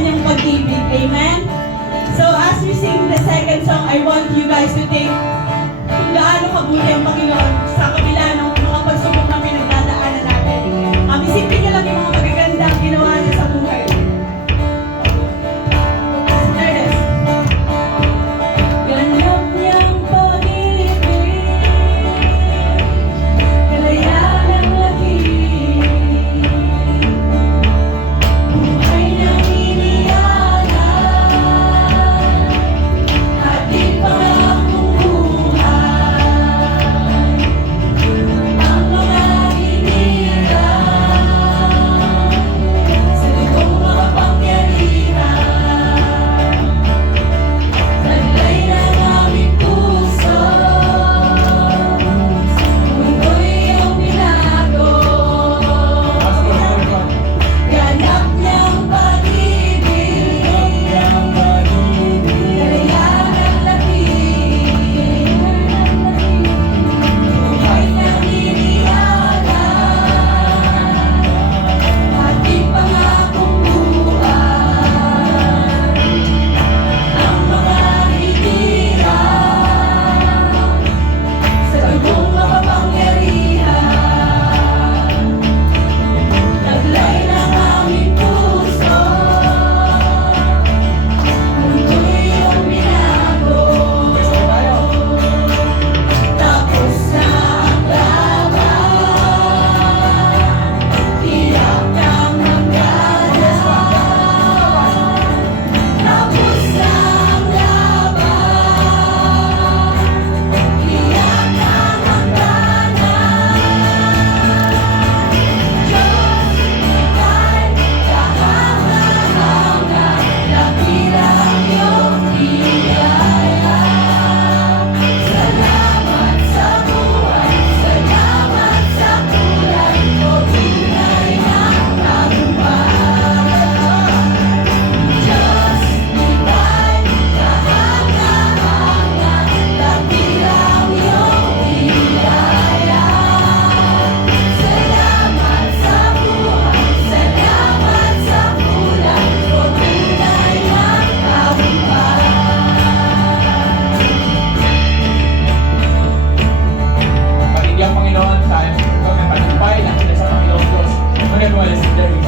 kanyang pag-ibig. Amen? So as we sing the second song, I want you guys to think kung gaano kabuti ang Panginoon sa kabila ng mga pagsubok na pinagdadaanan natin. Isipin niyo lang yung mga magagandang ginawa niya sa buhay. Ernest. Ganap niyang pag-ibig, kalayaan ang laki, buhay niyang iniyanan, ating pangakong buhay, ang mga hinirang sa lubong makapangyarihan, taglay ng aming puso, mundo'y iyong binago. Ganap niyang pag-ibig, kalayaan ang laki, buhay niyang iniyanan, ating pangakong buhay, ang mga hinirang sa lubong makapangyarihan, taglay ng aming puso, mundo'y iyong binago. Tapos na ang laban, tiyak ang hangganan. Tapos na ang laban, tiyak ang hangganan. Diyos, ika'y kahanga-hanga, dakila ang iyong biyaya. Salamat sa buhay, salamat sa kulay, o tunay na tagumpay. Diyos, ika'y kahanga-hanga, dakila ang iyong biyaya. Salamat sa buhay, salamat sa kulay, o tunay na tagumpay. Patigyan Panginoon tayo sa may pagsumpay na kita sa Panginoon Diyos. Ngunit wala si Jerry.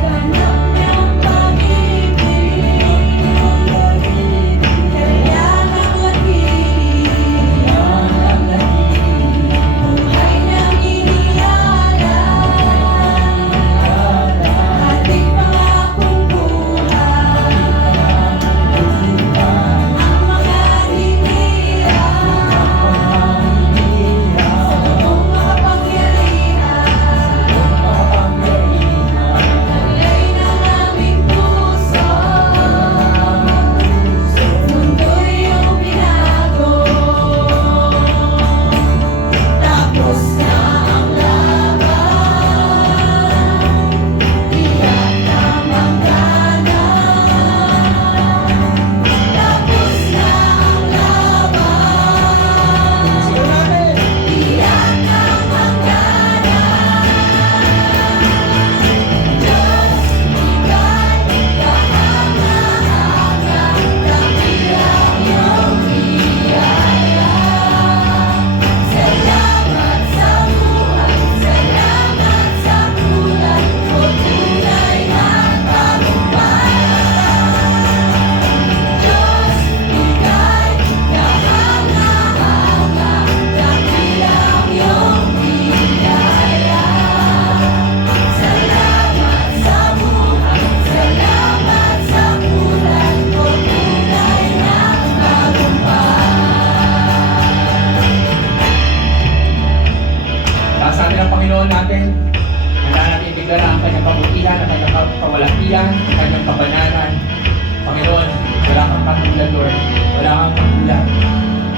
Ganap niyang pag-ibig, kalayaan ang laki, buhay niyang iniyanan, ating pangakong buhay, ang mga hinirang sa lubong makapangyarihan, taglay ng aming puso, mundo'y iyong binago. Tapos na ang laban, tiyak ang hangganan. Tapos na ang laban, tiyak ang hangganan. Diyos, ika'y kahanga-hanga, dakila ang iyong biyaya. Salamat sa buhay, salamat sa kulay, o tunay na tagumpay. Diyos, ika'y kahanga-hanga, dakila ang iyong biyaya. Salamat sa buhay, salamat sa kulay, o tunay na tagumpay. Taas natin ang Panginoon natin. Handa natin ibigla ang kanyang kabutihan, ang kanyang kawalakihan, ang kanyang kabananan. Panginoon, wala kang katulad, Lord. Wala kang katulad.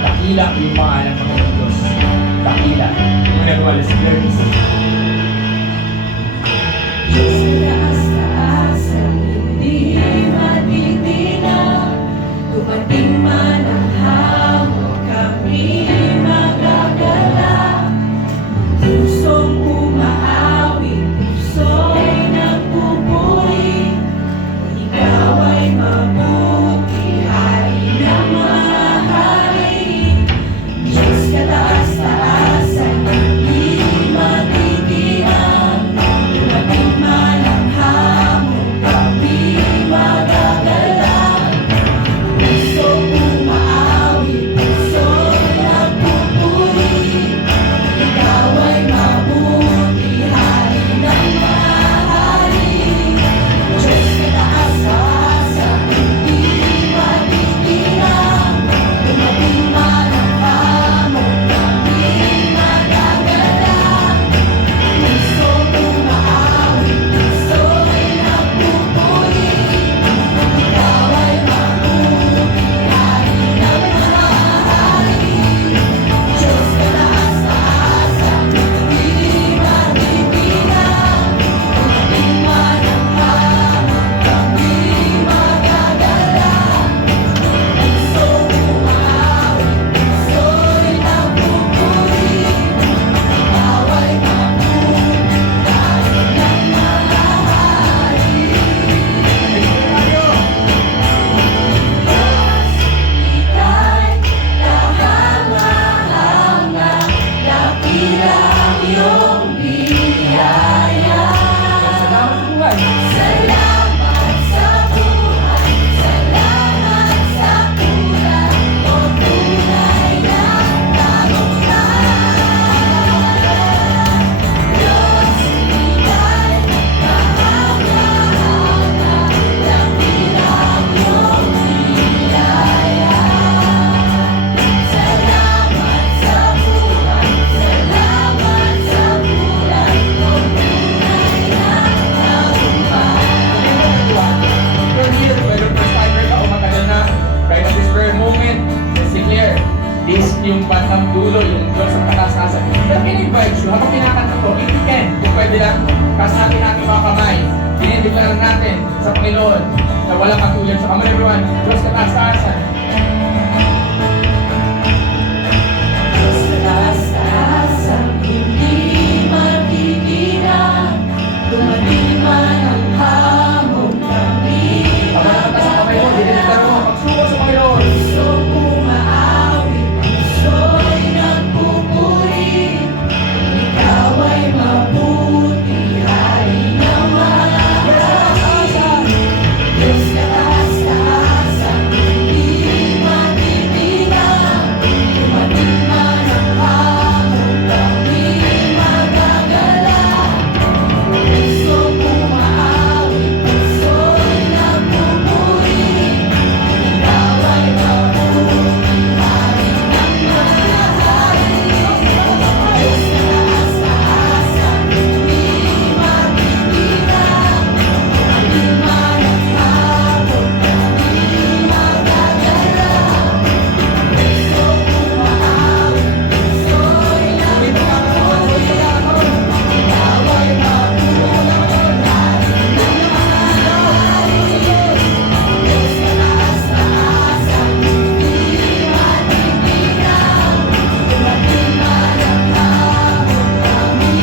Dakila ang iyong pangalan, Panginoon Diyos. Dakila. Ngunit wala si Jerry. Diyos sa taas-taas ang hindi matitinag, dumating man ang hamon, kami magagalak. Pusong umaawit, puso'y nagpupuri, Pwede lang, kasabi natin mga kamay. Dinideklara natin sa Panginoon na walang katulad sa kamay, everyone. Diyos kataas-taasan. Diyos kataas-taasan, hindi matigilan. Dumating man ang hamon kami. Pagkakata sa kamay mo, dinideklara mo, pagsuko sa Panginoon. Puso umaawit, puso'y nagpupuri. Ikaw ay mabuti, Hari ng mahal. Diyos kataas-taasan, hindi matigilan. Dumating man ang hamon, kami magagala. Puso umaawit, puso'y nagpupuri. Ikaw ay mabuti, Hari ng mahal. Diyos kataas-taasan, hindi matigilan. Dumating man ang hamon, kami magagala. Puso umaawit, puso'y nagpupuri. Ikaw ay mabuti, Hari ng mahal. Diyos kataas-taasan, hindi matigilan. Dumating man ang hamon, kami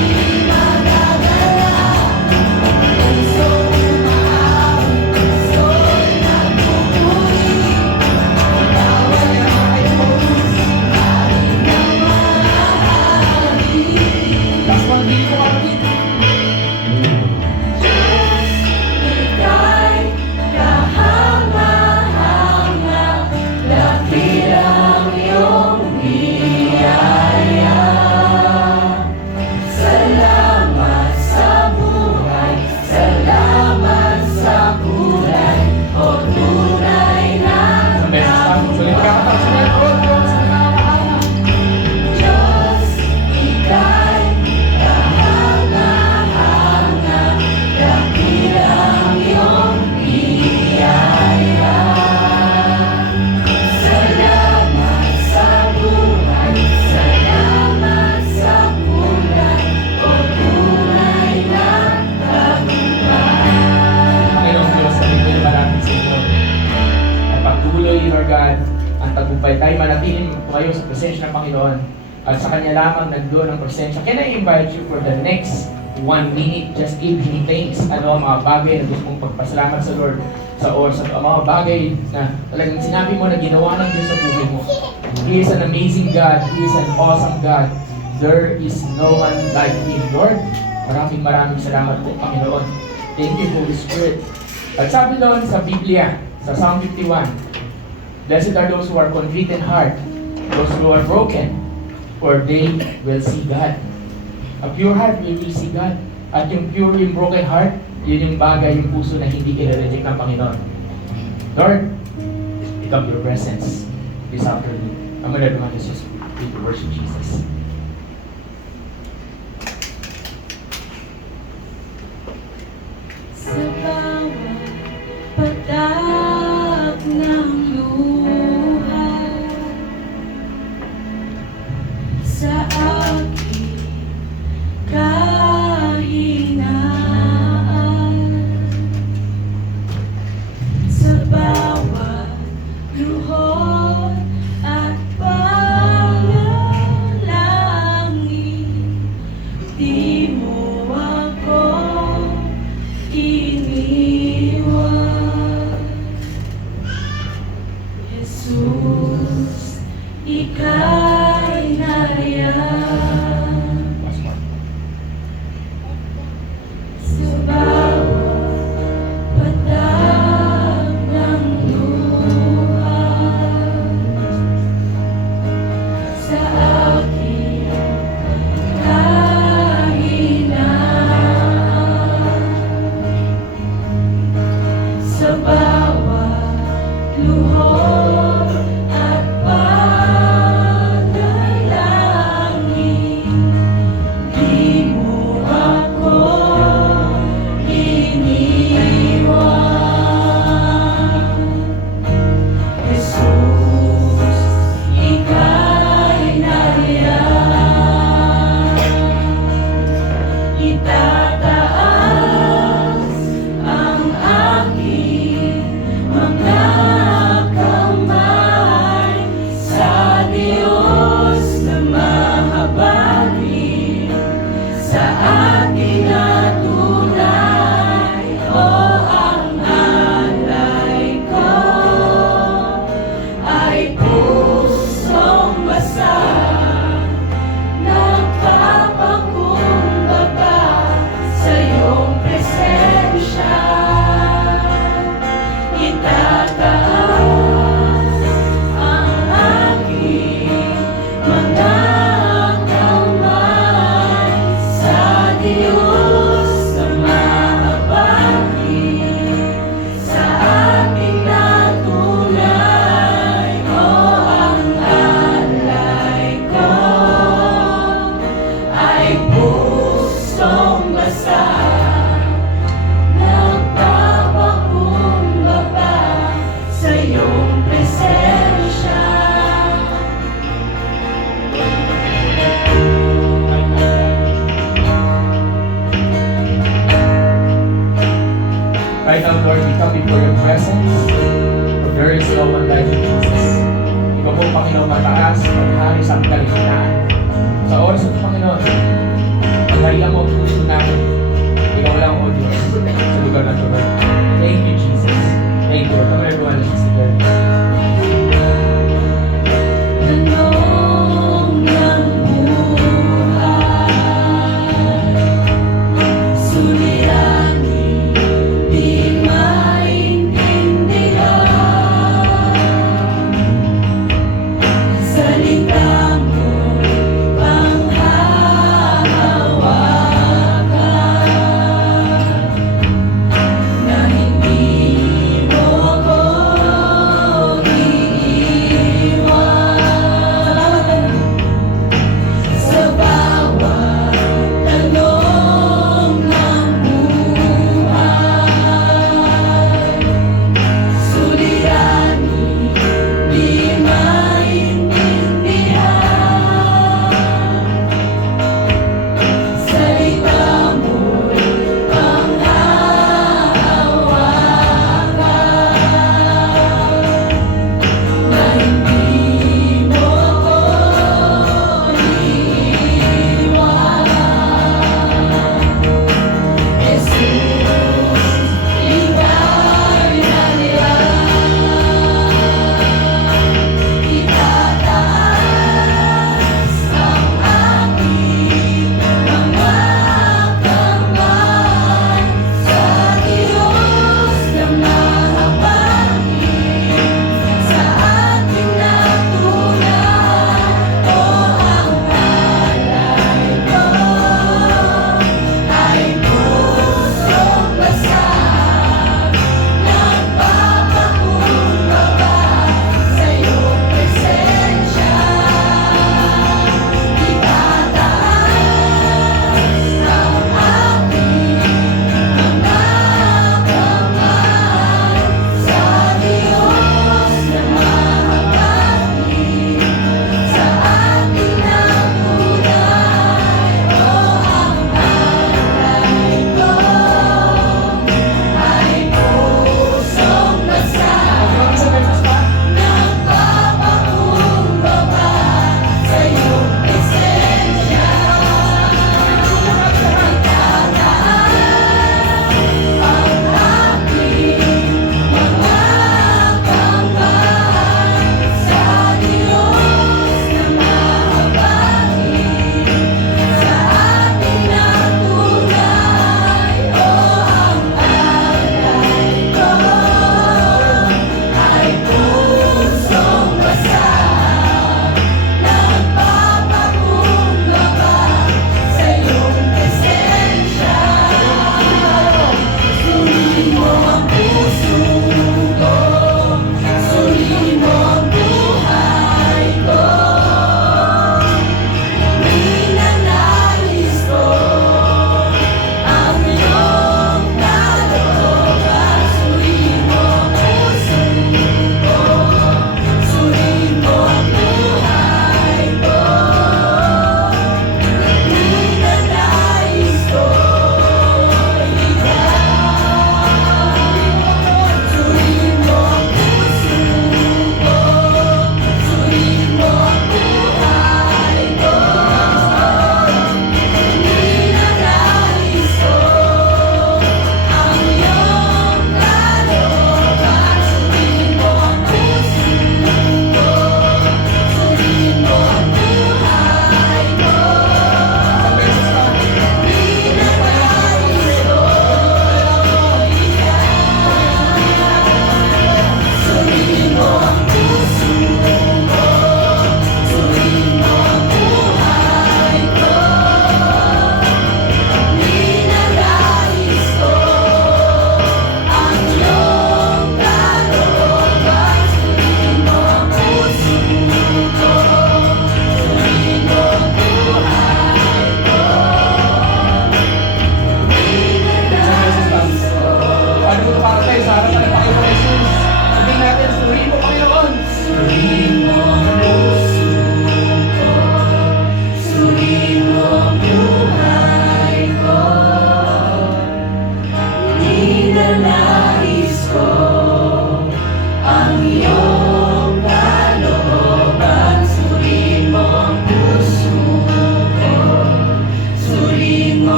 magagala. Puso umaawit, puso'y nagpupuri. Ikaw ay mabuti, Hari ng mahal. Last one, hindi ko kapatid. Ika'y kahanga-hanga, dakilang iyong biyaya. Salamat sa buhay, salamat sa kulay, o tunay na Isang beses lang. Sulit pagkakataas sa Lord. Diyos, Diyos, ika'y kahanga-hanga, dakilang iyong biyaya. Salamat sa buhay, salamat sa kulay, o tunay na tagumpay. Panginoong Diyos, sabihin ko natin sa inyo. At pagtuloy, Lord God, ang tagumpay tayo manatinin po kayo sa presensya ng Panginoon. At sa Kanya lamang nagdoon ang presensya. Can I invite you for the next 1 minute? Just give Him thanks. Ano ang mga bagay na gusto mong pagpasalamat sa Lord sa mga bagay na talagang sinabi mo na ginawa ng Diyos sa buhay mo. He is an amazing God. He is an awesome God. There is no one like Him. Lord, maraming salamat po, Panginoon. Thank you, Holy Spirit. At sabi doon sa Biblia, sa Psalm 51, blessed are those who are contrite in heart, those who are broken, for they will see God. A pure heart will see God. At yung pure, yung broken heart, yun yung bagay, yung puso na hindi i-reject ng Panginoon. Lord, pick up your presence this afternoon. I'm going to do this just to worship Jesus. Sa bawat patak ng luha, sa aking kahinaan, sa bawat luhod at panalangin, di mo ako iniwan. Jesus, ika'y nariyan. Last one. Sa bawat patak ng luha, sa aking kahinaan, sa bawat luhod at panalangin, di mo ako iniwan. Jesus, ika'y nariyan. Itaas Diyos na makabagi sa ating natunay, o ang alay ko ay pusong basa, nagpapakumbaba sa iyong presensya. Right now, Lord, we come before your presence, for there is no one like you, Jesus. Ikaw po, Panginoon, mataas, maghari sa kaligtaan. Sa oras ito, Panginoon, maghahiya mo ang puso namin. Ikaw lang, O Diyos, sa lugar na ito, Lord. Thank you, Jesus. Thank you. Come on, everyone, let's together. Tanong ng buhay, suliranin, di maintindihan. Salita mo'y panghahawakan,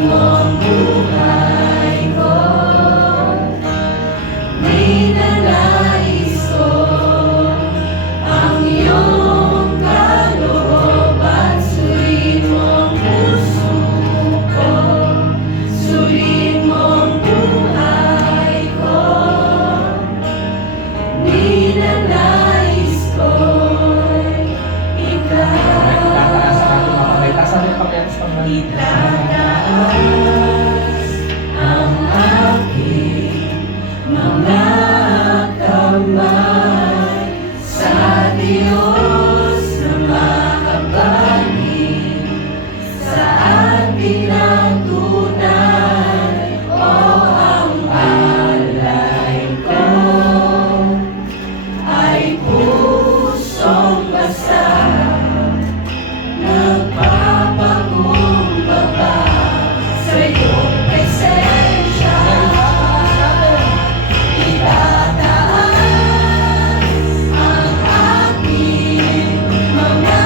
Suriin mo ang buhay ko. Ninanais ko ang iyong kalooban. Suriin mo ang puso ko. Suriin mo ang buhay ko. Ninanais ko'y ikaw. Tataas ang ating mga kamay. Taas natin ang kamay sa pagmamahal. Itataas ang aking mga kamay sa Diyos na mahabagin, sa ating natunay, o ang alay ko ay pusong basa, nagpapakumbaba sa iyong presensya. Itataas ang aking mga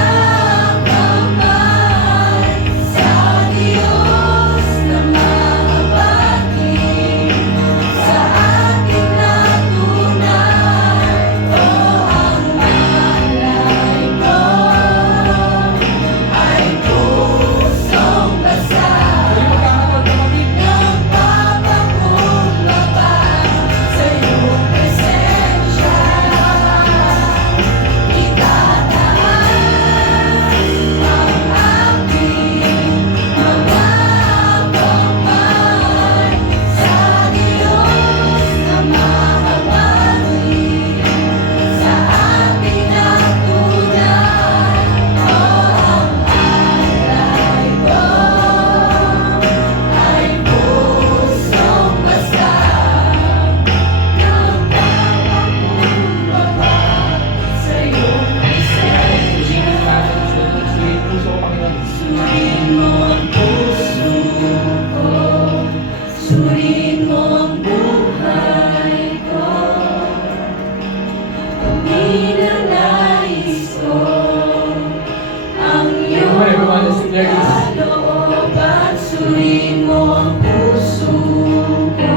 kamay sa Diyos na mahabagin, sa ating natunay, o ang alay ko ay pusong basa, nagpapakumbaba sa iyong presensya. Itataas ang aking mga kamay sa Diyos na mahabagin, sa ating natunay, o ang alay ko ay pusong basa, nagpapakumbaba sa iyong presensya. Suriin mo ang puso ko, suriin mo ang buhay ko. Ninanais ko ang iyong kalooban. Suriin mo ang puso ko,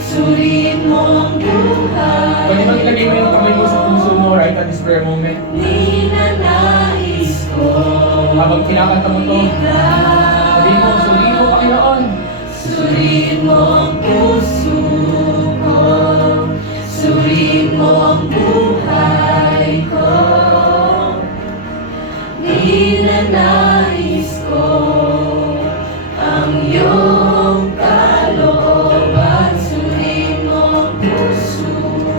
suriin mo ang buhay Pwede bang ilagay mo yung kamay mo sa puso mo right at this prayer moment? Ninanais ko Habang kinakanta mo to, sabihin mo, suriin mo, Panginoon. suriin mo ang puso ko, suriin mo ang buhay ko. Ninanais ko ang iyong kalooban. Suriin mo ang puso,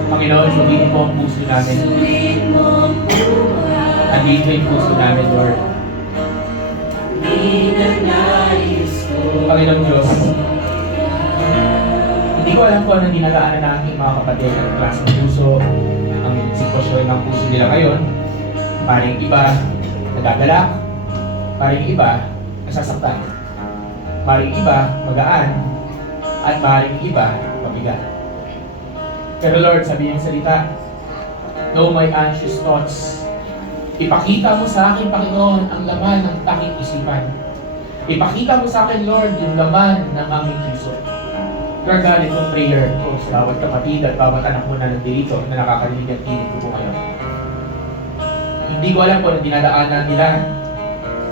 Panginoon, suriin mo ang puso namin. suriin mo ang buhay. Andito yung puso namin, Lord. Ninanais ko Panginoon Diyos, hindi ko alam kung anong dinadaanan ng aking mga kapatid ng klaseng puso, ang sitwasyon ng puso nila ngayon. Paring iba, nagagalak. Paring iba, nasasaktan. Paring iba, magaan. At paring iba, mabigat. Pero Lord, sabi niyang salita, know my anxious thoughts. Ipakita mo sa akin, Panginoon, ang laman ng taking isipan. Ipakita mo sa akin, Lord, yung laman ng aming puso. Lord God, itong prayer ko sa bawat kapatid at bawat anak mo na nandito na nakakarinig at kinig ko po ngayon. Hindi ko alam kung anong dinadaanan nila,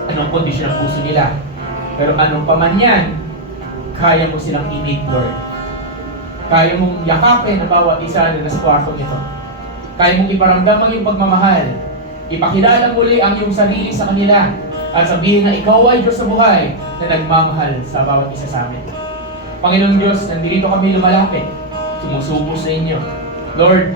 anong kondisyon ng puso nila. Pero anong pa man yan, kaya mo silang imig, Lord. Kaya mong yakapin ang bawat isa na nasa kwarto nito. Kaya mong iparamdam ang iyong pagmamahal. Ipakilala muli ang iyong sarili sa kanila at sabihin na ikaw ay Diyos sa buhay na nagmamahal sa bawat isa sa amin. Panginoong Diyos, nandito kami lumalapit. Sumusubo sa inyo. Lord,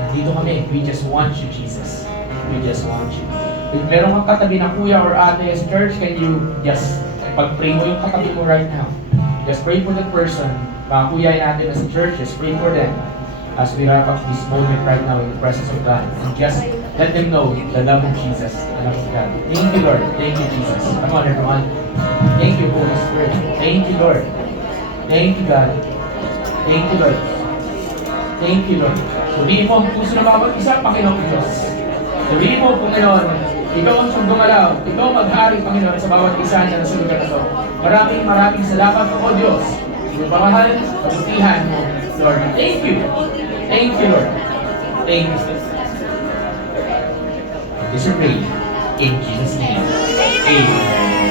nandito kami. We just want you, Jesus. We just want you. If meron kang katabi na kuya or ate sa church, can you just pag-pray mo yung katabi mo right now? Just pray for that person. Mga kuya natin na sa church, just pray for them. As we wrap up this moment right now in the presence of God, and just let them know the love of Jesus, the love of God. Thank you, Lord. Thank you, Jesus. Come on, everyone. Thank you, Holy Spirit. Thank you, Lord. Thank you, God. Thank you, Lord. Thank you, Lord. Sabihin mo ang puso ng bawat isa, Panginoon Diyos. Sabihin mo, Panginoon, Ikaw ang siyang dumalaw. Ikaw ang maghari, Panginoon, sa bawat isa na nasa lugar na ito. Maraming salamat po, O Diyos. Yung pamahal, kabutihan mo, Lord. Thank you. Thank you, Lord. Thank you, Jesus. This is pray. In Jesus' name. Amen.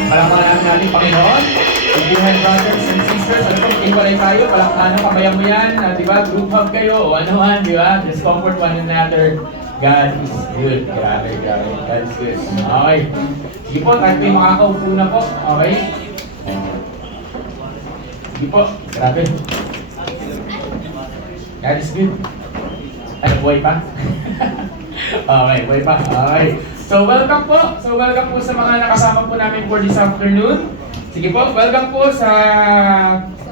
Palakpakan natin, Panginoon. Kaibigan, brothers and sisters, ano po, iwalay tayo, palakpakan, kabayan mo yan, di ba? Group hug kayo, o ano man, di ba? Just comfort one another. God is good. Grabe. God is good. Okay. Sige po, kahit may makakaupo na po. Okay? Sige po. Grabe. God is good. Ay, buhay pa? Okay, buhay pa. Okay. So, welcome po sa mga nakasama po namin for this afternoon. Sige po, welcome po sa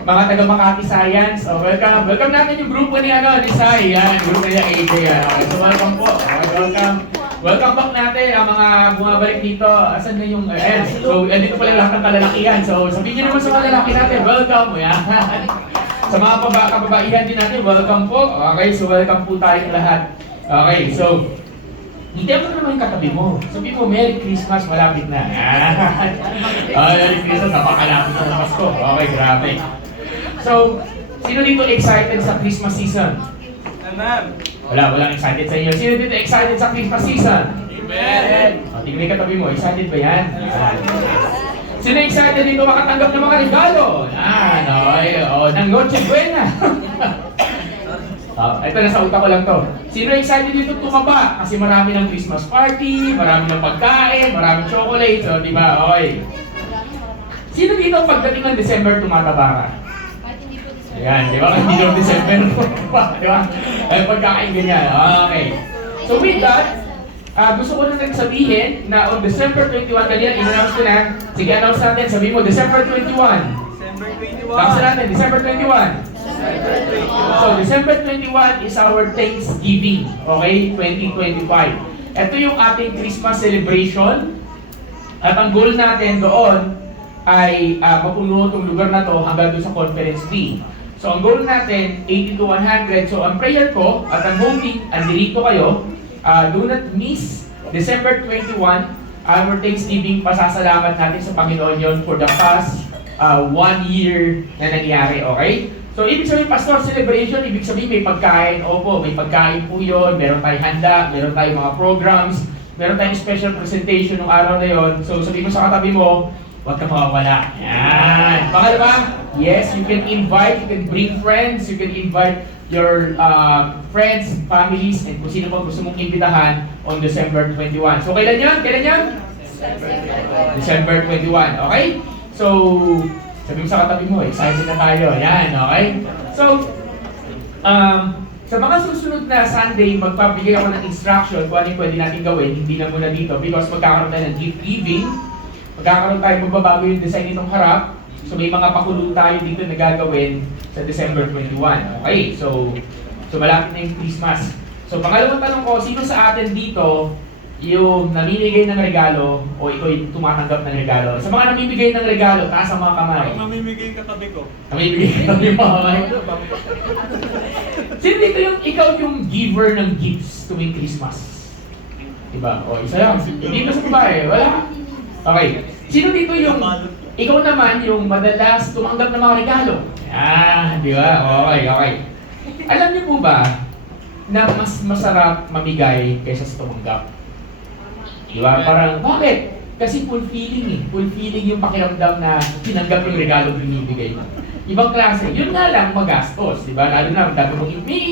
mga taga Makati Science. So, welcome natin yung grupo ni Sai. Yan, grupo niya AJ. Okay, so, welcome po. Okay, welcome. Welcome back natin ang mga bumabalik dito. Asan na yung, so, dito pala lahat ng kalalakihan. So, sabihin niyo naman sa mga lalaki natin, welcome. Yan. Sa mga kababaihan din natin, welcome po. Okay, so welcome po tayong lahat. Okay, so, hindi mo naman yung katabi mo. Sabi mo, Merry Christmas, malapit na. Merry Christmas, napakalapit na Pasko. Okay, grabe. So, sino dito excited sa Christmas season? Walang excited sa inyo. Sino dito excited sa Christmas season? Amen! Tingnan yung katabi mo, excited ba yan? Sino excited dito makatanggap ng mga regalo? Okay. Ng Noche Buena. Ito nasa utak ko lang to. Sino excited dito tumaba? Kasi marami ng Christmas party, marami ng pagkain, maraming chocolate, so di ba? Okay. Sino dito pagdating ng December tumataba ka? Ayan, di ba? Hindi ng December di ba? Ay, pagkain ganyan. Okay. So with that, gusto ko na sabihin na on December 21, kanina in-announce ko na. Sige, announce natin. Sabi mo, December 21. December 21. Announce natin, December 21. So, December 21 is our Thanksgiving, okay? 2025. Ito yung ating Christmas celebration. At ang goal natin doon ay mapuno itong lugar na to hanggang doon sa conference B. So, ang goal natin, 80 to 100. So, ang prayer ko at ang hoping, andirito kayo, do not miss December 21, our Thanksgiving. Pasasalamat natin sa Panginoon yon for the past 1 year na nangyari, okay? So, ibig sabihin, Pastor, celebration, ibig sabihin may pagkain. Opo, may pagkain po yun. Meron tayong handa, meron tayong mga programs, meron tayong special presentation ng araw na yon. So, sabihin mo sa katabi mo, huwag ka mawawala. Yan. Pangalawa, yes, you can invite, you can bring friends, you can invite your friends, families, and kung sino pa gusto mong imbitahan on December 21. So, kailan yan? December 21, okay? So, sabi mo sa katabi mo, excited na tayo. Yan, okay? So, sa mga susunod na Sunday, magpapigay ako ng instruction kung ano yung pwede natin gawin. Hindi na muna dito because magkakaroon tayo ng gift giving. Magkakaroon tayo, magbabago yung design nitong harap. So, may mga pakulo tayo dito na gagawin sa December 21. Okay, so malapit na yung Christmas. So, pangalawang tanong ko, sino sa atin dito yung namimigay ng regalo o ikaw yung tumatanggap ng regalo? Sa mga namimigay ng regalo, taas ang mga kamay. Mamimigay katabi ko. Namimigay ng mga kamay. Sino dito yung ikaw yung giver ng gifts tuwing Christmas? Diba? O, isa lang. Dito sa babae, wala. Okay. Sino dito yung ikaw naman yung madalas tumanggap ng mga regalo? Di ba? Okay. Alam niyo po ba na mas masarap mamigay kaysa sa tumanggap? Di ba? Parang, bakit? Kasi fulfilling eh. Fulfilling yung pakiramdam na tinanggap yung regalo binibigay mo. Ibang klase. Yun nga lang magastos, di ba? Lalo na, dami mong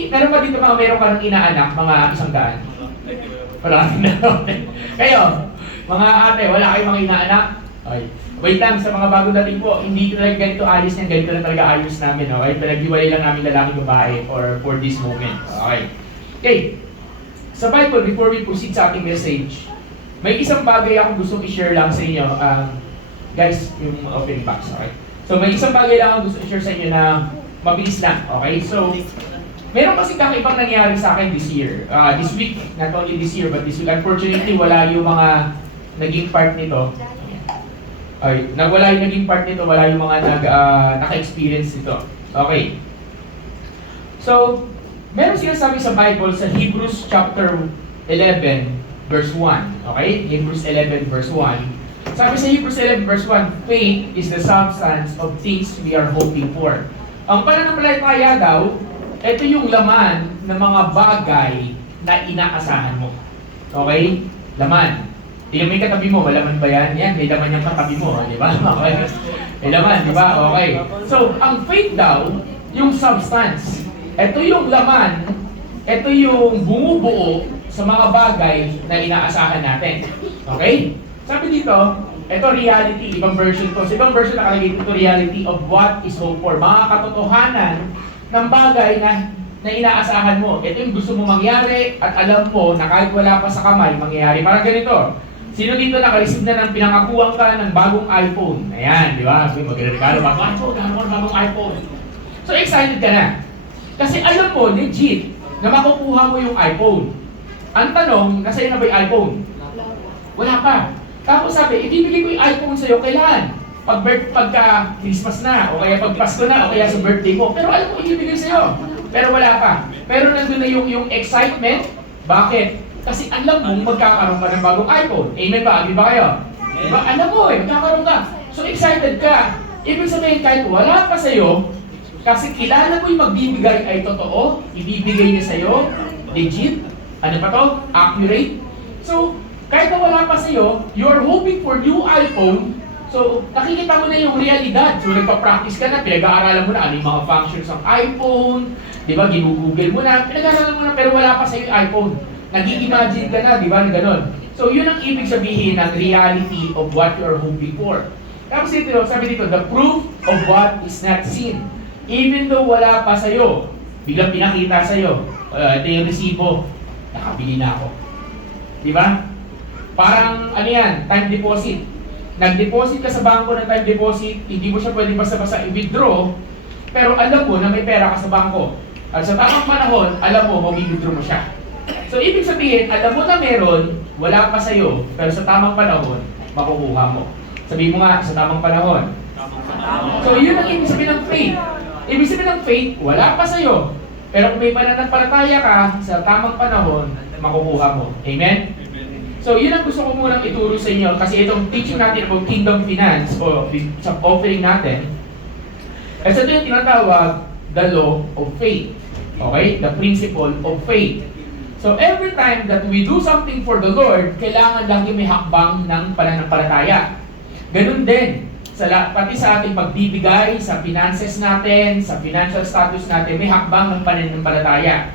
meron pa dito meron ka ng inaanak, mga 100. Wala ka na. Kayo, mga ate, wala kayong mga inaanak? Okay. Wait lang, sa mga bago dating po, hindi talaga ganito ayos niyan, ganito na talaga ayos namin. Okay? Pinag-iwalay lang namin lalaki babae for this moment. Okay. Sa Bible, before we proceed sa ating message, may isang bagay akong gustong i-share lang sa inyo. Guys, yung opening box, okay? So, may isang bagay lang akong gusto i-share sa inyo na mabilis lang, okay? So, meron kasi kakaibang nangyari sa akin this year. This week, not only this year, but this week. Unfortunately, wala yung mga naging part nito. Wala yung naging part nito, wala yung mga naka-experience nito. Okay. So, meron sinasabi sa Bible sa Hebrews chapter 11, verse 1. Okay? Hebrews 11 verse 1. Sabi sa Hebrews 11 verse 1, faith is the substance of things we are hoping for. Ang pananampalataya daw, ito yung laman ng mga bagay na inaasahan mo. Okay? Laman. Tingnan mo yung katabi mo, malaman ba yan? Yan, may laman yung katabi mo, di ba? Okay. May laman, di ba? Okay. So, ang faith daw, yung substance. Ito yung laman, ito yung bumubuo sa mga bagay na inaasahan natin. Okay? Sabi dito, ito reality, ibang version to. Sa ibang version nakalagay dito, reality of what is hope for. Mga katotohanan ng bagay na inaasahan mo. Ito yung gusto mo mangyari at alam mo na kahit wala pa sa kamay, mangyayari. Parang ganito. Sino dito nakareceive na ng pinangakuan ka ng bagong iPhone? Ayan, di ba? Sabi, magre-regalo, bagong iPhone, bagong iPhone. So excited ka na. Kasi alam mo, legit, na makukuha mo yung iPhone. Ang tanong, nasa iyo na ba yung iPhone? Wala pa. Tapos sabi, ibibigay ko yung iPhone sa'yo, kailan? Pagka Christmas na, o kaya pag Pasko na, o kaya sa birthday mo. Pero alam mo, ibibigay sa'yo. Pero wala pa. Pero nandun na yung excitement. Bakit? Kasi alam mo, magkakaroon ka ng bagong iPhone. Amen ba? Di ba kayo? Diba? Alam mo magkakaroon ka. So excited ka. Ibig sabihin, kahit wala pa sa'yo, kasi kilala mo yung magbibigay ay totoo, ibibigay niya sa'yo, legit, ano pa to? Accurate. So, kahit na wala pa sa'yo, you're hoping for new iPhone, so nakikita mo na yung realidad. So, nagpa-practice ka na, pinag-aaralan mo na ano yung mga functions ng iPhone, di ba, ginugoogle mo na, pinag-aaralan mo na, pero wala pa sa'yo yung iPhone. Nag-i-imagine ka na, di ba, na gano'n. So, yun ang ibig sabihin ng reality of what you're hoping for. Tapos dito, sabi dito, the proof of what is not seen. Even though wala pa sa'yo, biglang pinakita sa'yo, ito yung resibo, nakabili na ako. Di ba? Parang, ano yan, time deposit. Nag-deposit ka sa bangko ng time deposit, hindi mo siya pwede basta-basta i-withdraw, pero alam mo na may pera ka sa bangko. At sa tamang panahon, alam mo, mag-withdraw mo siya. So, ibig sabihin, alam mo na meron, wala pa sa'yo, pero sa tamang panahon, makukuha mo. Sabihin mo nga, sa tamang panahon. So, yun ang ibig sabihin ng faith. Ibig sabihin ng faith, wala pa sa'yo, pero kung may pananampalataya ka, sa tamang panahon, makukuha mo. Amen? So, yun ang gusto ko munang ituro sa inyo kasi itong teaching natin about kingdom finance o sa offering natin. Kasi ito yung tinatawag the law of faith. Okay? The principle of faith. So, every time that we do something for the Lord, kailangan lagi may hakbang ng pananampalataya. Ganun din. Pati sa ating pagbibigay, sa finances natin, sa financial status natin, may hakbang ng pananampalataya.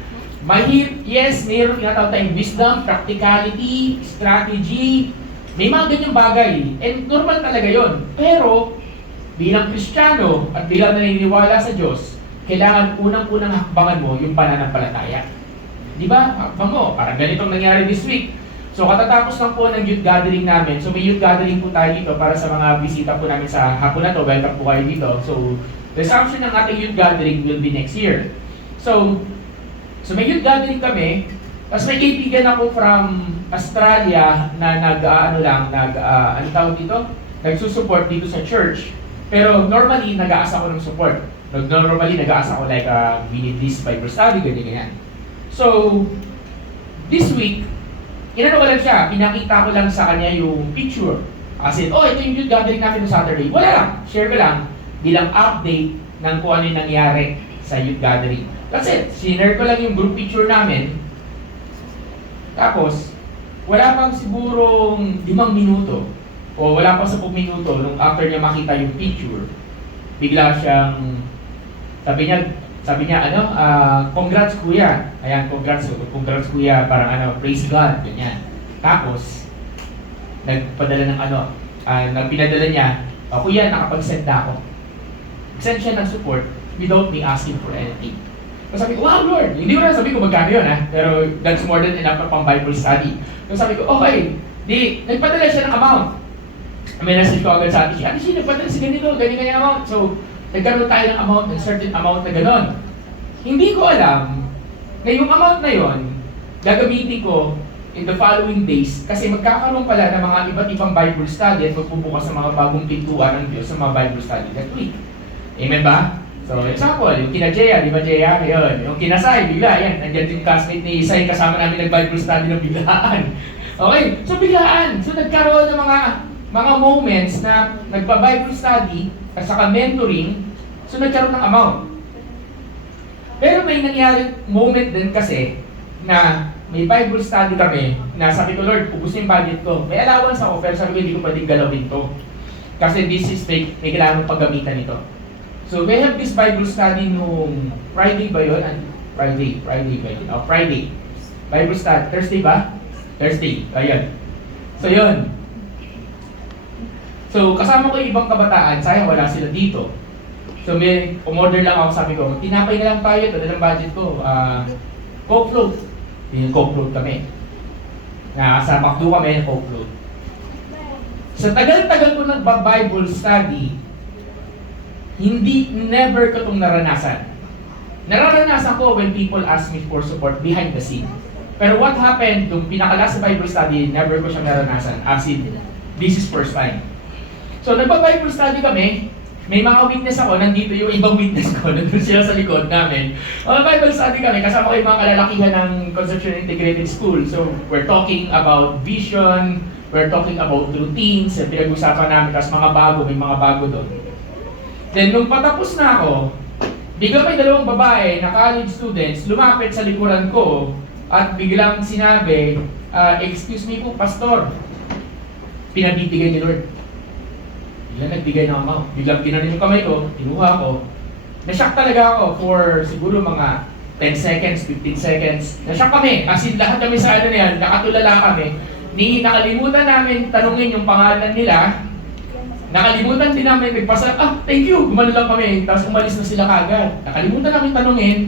Yes, mayroon tinatawag tayong wisdom, practicality, strategy, may mga ganyang bagay. And normal talaga yon. Pero, bilang Kristiyano at bilang naniniwala sa Diyos, kailangan unang-unang hakbangan mo yung pananampalataya. Di ba? Hakbang mo. Parang ganitong nangyari this week. So, katatapos lang po ng youth gathering namin. So, may youth gathering po tayo dito para sa mga bisita po namin sa hapon na to. Welcome po kayo dito. So, the assumption ng ating youth gathering will be next year. So may youth gathering kami, tapos may kaibigan ako from Australia na nagsusupport dito sa church. Pero normally, nag-aasa ako ng support. Normally, nag-aasa ako like, we need this Bible study, ganyan. So, this week, inano ko lang siya, pinakita ko lang sa kanya yung picture. Kasi, ito yung youth gathering namin no Saturday. Wala lang, share ko lang, bilang update ng kung ano yung nangyari sa youth gathering. That's it. Sinare ko lang yung group picture namin. Tapos, wala pang sigurong 5 minuto o wala pang 10 minuto nung after niya makita yung picture, bigla siyang, sabi niya, congrats kuya. Ayan, congrats kuya, parang praise God, ganyan. Tapos, nagpadala ng pinadala niya, kuya, nakapag-send na ako. Send siya ng support without me asking for anything. So sabi ko, wow Lord, hindi ko na sabi ko magkano yun pero that's more than enough pang Bible study. So sabi ko, okay, nagpadala siya ng amount. May message ko agad sa atin siya, nagpadala si ganito, ganyan amount. So, nagkaroon tayo ng amount, ng certain amount na gano'n. Hindi ko alam na yung amount na yon gagamitin ko in the following days kasi magkakaroon pala ng mga iba't ibang Bible study at magbubukas ng mga bagong pintuan ng Diyos sa mga Bible study that week. Amen ba? So, example, yung kina Jaya, di ba Jaya? Yun. Yung kina Sai, bigla, yan. Nandiyan yung classmate ni Sai, kasama namin nag-Bible study ng biglaan. Okay, so biglaan. So nagkaroon ng mga moments na nagpa-Bible study at saka mentoring, so nagkaroon ng amount. Pero may nangyari moment din kasi na may Bible study kami na sabi ko, Lord, ubus yung budget ko. May allowance ako, pero sabi ko, hindi ko pwedeng galawin to. Kasi this is may kailangan paggamitan nito. So we have this Bible study nung Friday ba yun? Friday ba yun? Oh, Friday. Bible study. Thursday ba? Thursday. Ayun. So yun. So kasama ko yung ibang kabataan, sayang wala sila dito. So may umorder lang ako, sabi ko, tinapay na lang tayo, ito na lang budget ko. Coke float. Yung Coke float kami. Sa McDo kami, Coke float. Sa tagal-tagal ko nagba-Bible study, never ko itong naranasan. Nararanasan ko when people ask me for support behind the scene. Pero what happened, nung pinakalas sa Bible study, never ko siya naranasan. As in, this is first time. So, nagpa-Bible study kami, may mga witness ako, nandito yung ibang witness ko, nandun sila sa likod namin. Bible study kami, kasama ko yung mga kalalakihan ng Concepcion Integrated School. So, we're talking about vision, we're talking about routines, pinag-usapan namin, kasi mga bago, may mga bago doon. Then, nung patapos na ako, bigla may dalawang babae na college students lumapit sa likuran ko at biglang sinabi, excuse me po, pastor, pinabibigay ni Lord. Biglang nagbigay ng amount. Biglang tinanin yung kamay ko, kinuha ko. Nashock talaga ako for siguro mga 10 seconds, 15 seconds. Nashock kami. As in, lahat kami sa ano na yan, nakatulala kami. Nakalimutan namin tanungin yung pangalan nila. Nakalimutan din namin nagpasa, thank you, gumano lang kami, tapos umalis na sila kagad. Nakalimutan namin tanungin,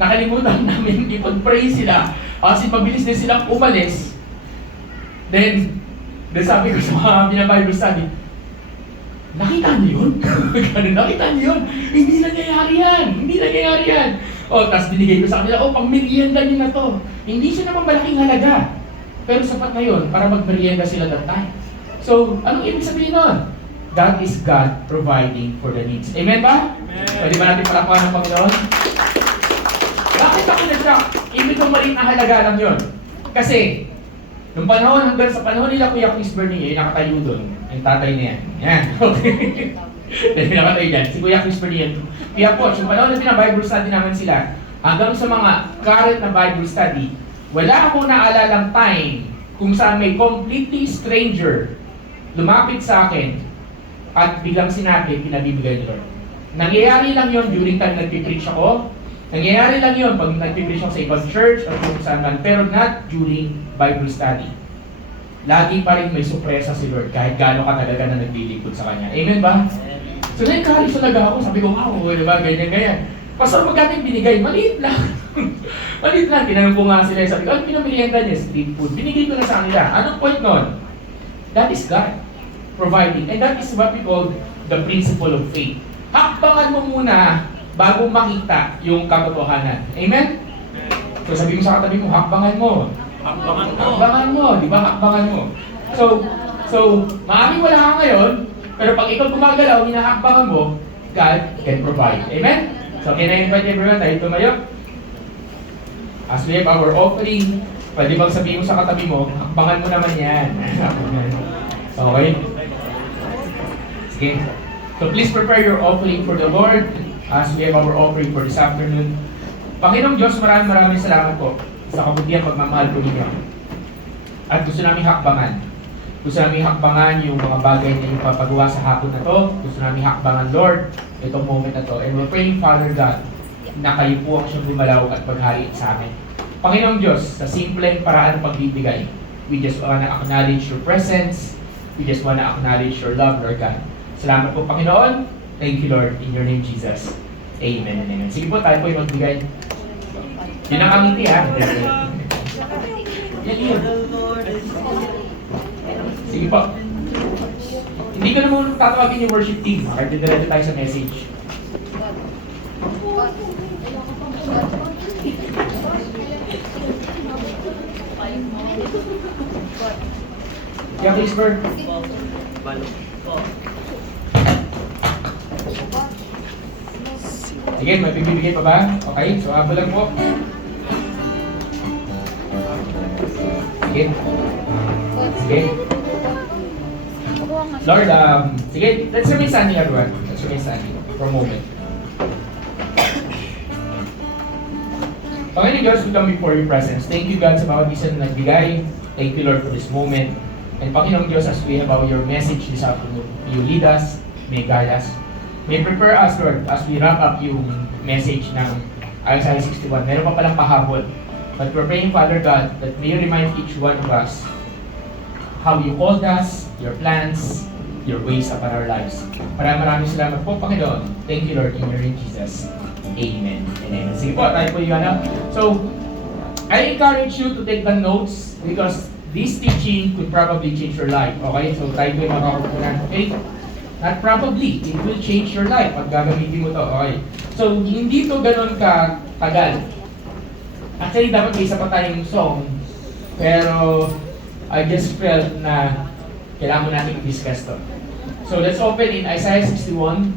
nakalimutan namin ipag-pray sila, kasi mabilis din silang umalis. Then sabi ko sa mga bina-Bible study, nakita niyo yun? Ganun, nakita niyo yun? Hindi nangyayari yan. Tapos binigay ko sa kanila, pang-merienda niyo na to. Hindi siya naman malaking halaga. Pero sapat na yun, para mag-merienda sila that time. So, anong ibig sabihin nun? That is God providing for the needs. Amen ba? Amen. Pwede ba natin palakpakan ng Panginoon? Bakit ako na-shock? Ibig kong maliit na halaga lang yun. Kasi, nung panahon, hanggang sa panahon nila Kuya Chris Bernier, yung nakatayo doon, yung tatay niya. Yan. Okay. Dahil nakatayo dyan. Si Kuya Chris Bernier. Kuya Poch, yung panahon na Bible study naman sila, hanggang sa mga current na Bible study, wala akong naalalang time kung saan may completely stranger lumapit sa akin at biglang sinabi, pinabibigay ni Lord. Nangyayari lang yon during time nagpipreach ako. Nangyayari lang yon pag nagpipreach ako sa ibang church o kung saan man. Pero not during Bible study. Lagi pa rin may sorpresa si Lord kahit gaano ka talaga na naglilingkod sa Kanya. Amen ba? So na-encourage talaga ako. Sabi ko, diba? Ganyan. Pastor, magkano yung binigay? Maliit lang. Maliit lang. Tinanong ko nga sila. Sabi ko, pinamilihan niya? Street food. Binigay ko na sa kanila. Anong point nun? That is God providing. And that is what we call the principle of faith. Hakbangan mo muna bago makita yung katotohanan. Amen? So sabi mo sa katabi mo, hakbangan mo. Hakbangan mo. Di ba? Hakbangan mo. So maaaring wala ka ngayon, pero pag ikaw gumagalaw, hinahakbangan mo, God can provide. Amen? So can I invite everyone tayo tumayo? As we have our offering, pwede bang sabihin mo sa katabi mo, hakbangan mo naman yan. Okay? Sige. So please prepare your offering for the Lord as we have our offering for this afternoon. Panginoong Diyos, maraming salamat po sa kabutihan pagmamahal po ninyo. At gusto namin hakbangan. Gusto namin hakbangan yung mga bagay na yung papagawa sa hapon na to. Gusto namin hakbangan, Lord, itong moment na to. And we're praying, Father God, na kayo po ang siyang gumalaw at paghari sa amin. Panginoong Diyos, sa simpleng paraan ng pagbibigay, we just want to acknowledge your presence. We just want to acknowledge your love, Lord God. Salamat po, Panginoon. Thank you, Lord. In your name, Jesus. Amen and amen. Sige po, tayo po yung magbigay. Yun ang kamiti, ha? Yan yun. Sige po. Hindi ko naman tatawagin yung worship team. Kahit diretso tayo sa message. Yeah, Christopher. Sige, may bibigay pa ba? Okay, so habol lang po. Sige. Sige. Lord, sige, let's remain standing everyone. Let's remain standing for a moment. Panginoon Diyos, we come before your presence. Thank you God sa bawat isa na nagbigay. Thank you Lord for this moment. And Panginoon Diyos, as we have your message this afternoon, you lead us, may guide us. May prepare us Lord as we wrap up yung message ng Isaiah 61. Meron pa palang pahabol. But we're praying Father God that may you remind each one of us how you called us, your plans, your ways upon our lives. Maraming salamat po, Panginoon. Thank you, Lord, in your name, Jesus. Amen. And amen. Sige po, tayo po yung So, I encourage you to take the notes because this teaching could probably change your life. Okay? So, tayo po yung makakukunan. Okay? Not probably. It will change your life pag gagamitin mo to. Okay? So, hindi to ganun katagal. Actually, dapat may isa pa tayong song. Pero, I just felt na kailangan mo natin i-discuss to. So let's open in Isaiah 61.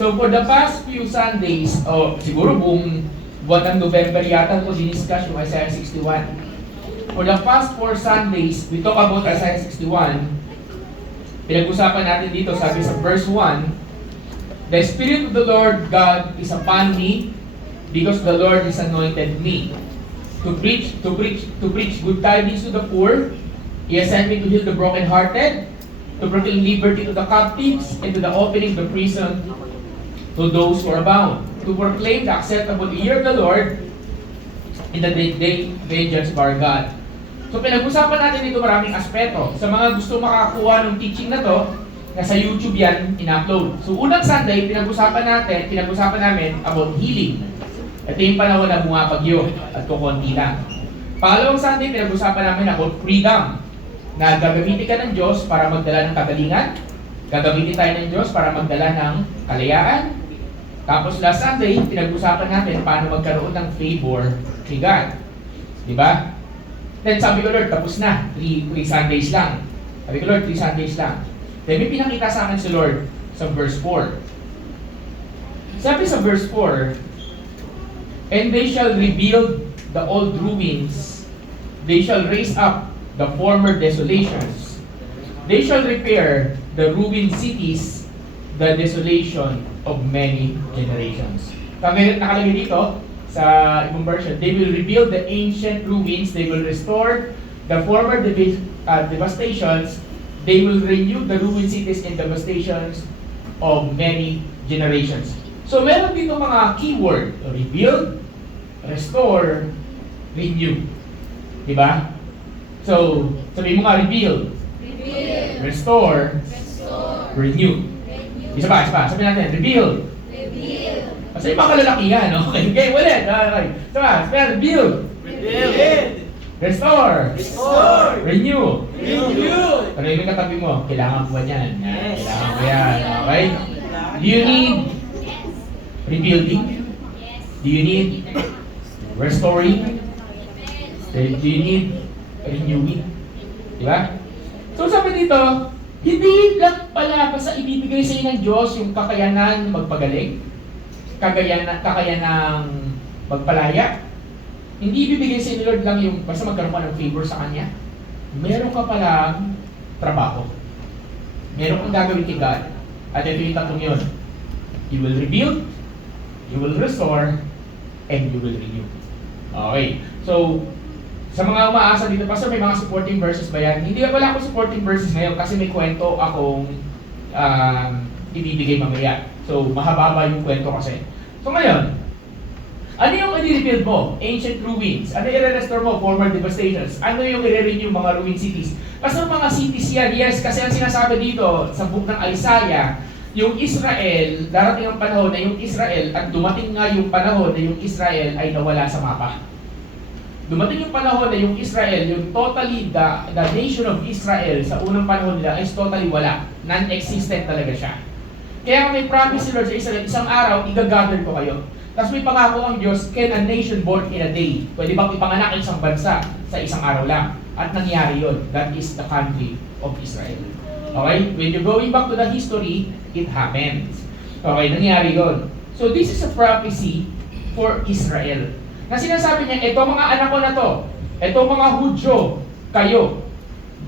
So for the past few Sundays, siguro buong buwan ng November yata ko diniscuss yung Isaiah 61. For the past 4 Sundays, we talk about Isaiah 61. Pinag-usapan natin dito, sabi sa verse 1, the Spirit of the Lord God is upon me, because the Lord has anointed me to preach good tidings to the poor. He has sent me to heal the brokenhearted, to proclaim liberty to the captives, and to the opening of the prison to those who are bound, to proclaim the acceptable year of the Lord, in the day vengeance of our God. So pinag-usapan natin dito maraming aspeto. Sa mga gusto makakuha ng teaching na to, nasa YouTube yan in-upload. So unang Sunday, pinag-usapan namin about healing. Ito yung panahon na bumabagyo at kukunti lang. Pangalawang Sunday, pinag-usapan namin about freedom. Na gagamitin ka ng Diyos para magdala ng kagalingan. Gagamitin tayo ng Diyos para magdala ng kalayaan. Tapos last Sunday, pinag-usapan natin paano magkaroon ng favor kay God. Diba? Then sabi ko, Lord, tapos na. 3 Sundays lang. Sabi ko, Lord, 3 Sundays lang. Then may pinakita sa akin si Lord sa verse 4. Sabi sa verse 4, and they shall rebuild the old ruins. They shall raise up the former desolations. They shall repair the ruined cities, the desolation of many generations. Nakalagay dito, sa ibang version, they will rebuild the ancient ruins, they will restore the former devastations, they will renew the ruined cities and devastations of many generations. So meron dito mga keyword, rebuild, restore, renew. Diba? So, sabihin mo nga, rebuild, restore, renew. Isa pa. Sabihin natin, rebuild, kasi yung mga kalalakihan, okay? Okay, ulit. Okay. Sabi, rebuild. Restore. Renew. Ano yung katabi mo? Kailangan mo yan. Kailangan mo yan. Okay? Do you need rebuilding? Do you need restoring? Do you need renewing? Diba? So sabi dito, hindi lang pala basta ibibigay sa inyo ng Diyos yung kakayanan magpagaling, kakayanang magpalaya. Hindi ibibigay sa inyo Lord lang yung basta magkaroon ka ng favor sa Kanya. Meron ka palang trabaho. Meron kang gagawin kay God. At ito yung tatlong yun. You will rebuild, you will restore, and you will renew. Okay. So, sa mga umaasa dito, Pastor, may mga supporting verses ba yan? Hindi wala akong supporting verses ngayon kasi may kwento akong ibibigay mamaya. So, mahaba yung kwento kasi. So ngayon, ano yung i-rebuild mo? Ancient ruins. Ano i-restore mo? Former devastations. Ano yung i-renew mga ruined cities? Kasi mga cities yan, yes, kasi ang sinasabi dito sa book ng Isaiah, yung Israel, darating ang panahon na yung Israel, at dumating nga yung panahon na yung Israel ay nawala sa mapa. Dumating yung panahon na yung Israel, yung totally, the nation of Israel sa unang panahon nila is totally wala. Non-existent talaga siya. Kaya may promise si Lord sa Israel, isang araw, igagather ko kayo. Tapos may pangako ang Diyos, can a nation born in a day? Pwede bang ipanganak ang isang bansa sa isang araw lang? At nangyari yun. That is the country of Israel. Okay? When you're going back to the history, it happens. Okay, nangyari yun. So this is a prophecy for Israel. Na sinasabi niya, ito mga anak ko na to, ito mga Hudyo, kayo,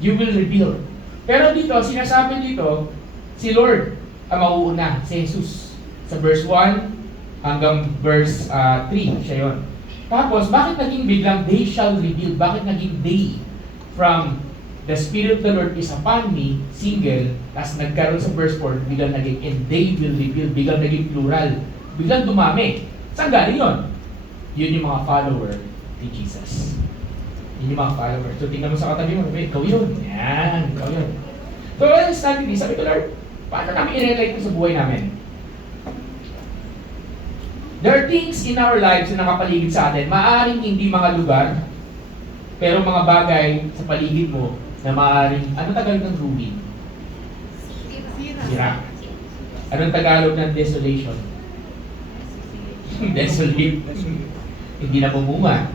you will rebuild. Pero dito, sinasabi dito, si Lord ang mauuna, si Jesus. Sa verse 1 hanggang verse 3, siya yun. Tapos, bakit naging biglang they shall rebuild? Bakit naging they? From the Spirit of the Lord is upon me, single, tapos nagkaroon sa verse 4, biglang naging and they will rebuild, biglang naging plural, biglang dumami. Saan galing yun? Yun yung mga follower ni Jesus. Yun yung mga follower. So, tingnan mo sa katabi mo, ikaw yun. Yan, ikaw yun. So, when I studied this, sabi ko, Lord, paano namin i-relate ito sa buhay namin? There are things in our lives na nakapaligid sa atin. Maaaring hindi mga lugar, pero mga bagay sa paligid mo na maaaring, anong Tagalog ng ruin? Sira. Anong Tagalog ng desolation? Desolate. Hindi na bumunga.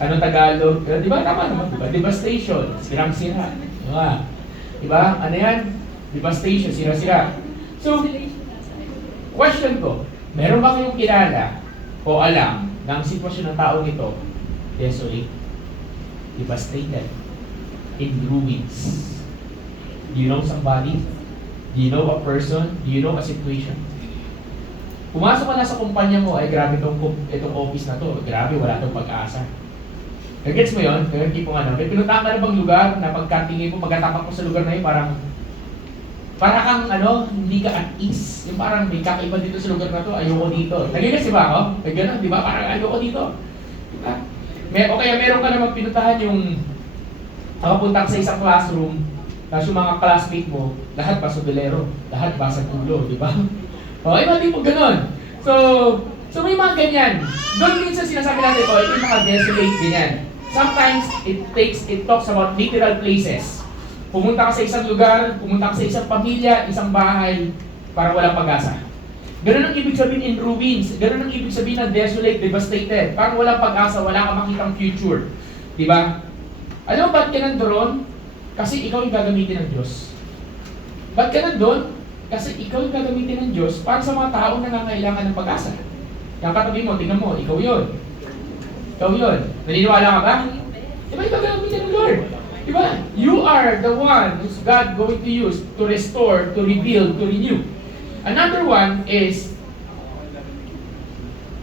Anong Tagalog? Di ba? Tama naman, di ba? Devastation. Sirang-sira. Diba? Ano yan? Devastation. Sira-sira. So, question ko, meron ba kayong kilala o alam ng sitwasyon ng taong ito? Desolate. Devastated. In ruins. Do you know somebody? Do you know a person? Do you know a situation? Pumasok ka na sa kumpanya mo, ay grabe itong office na to. Grabe, wala itong pag-asa. Gets mo yun? Kaya tipo nga may pinuntahan ka na bang lugar na pagkatingin mo, pagkatapak mo sa lugar na yun, para kang hindi ka at ease. Yung parang may kakaiba dito sa lugar na to, ayoko dito. Nagigets ba ako? May gano'n, di ba? Parang ayoko dito. Diba? O kaya meron ka naman pinuntahan yung nakapunta ka sa isang classroom, tapos yung mga classmate mo, lahat basudolero, lahat basag ulo, di ba? O, iba tipo gano'n. So may mga ganyan. Doon minsan sinasabi natin, ito yung mga desolate ganyan. Sometimes it talks about literal places. Pumunta ka sa isang lugar, pumunta ka sa isang pamilya, isang bahay, para walang pag-asa. Ganun ang ibig sabihin in ruins. Ganun ang ibig sabihin ng desolate, devastated. Parang walang pag-asa, wala kang makitang future. Diba? Alam mo ba't ka nandoon? Kasi ikaw yung gagamitin ng Diyos. Ba't ka nandoon? Kasi ikaw yung gagamitin ng Diyos para sa mga taong nangangailangan ng pag-asa. Yung katabi mo, tingnan mo, ikaw yun. Ikaw yun. Naniniwala ka ba? Diba ikaw gagamitin ng Lord? Diba? You are the one who's God going to use to restore, to rebuild, to renew. Another one is,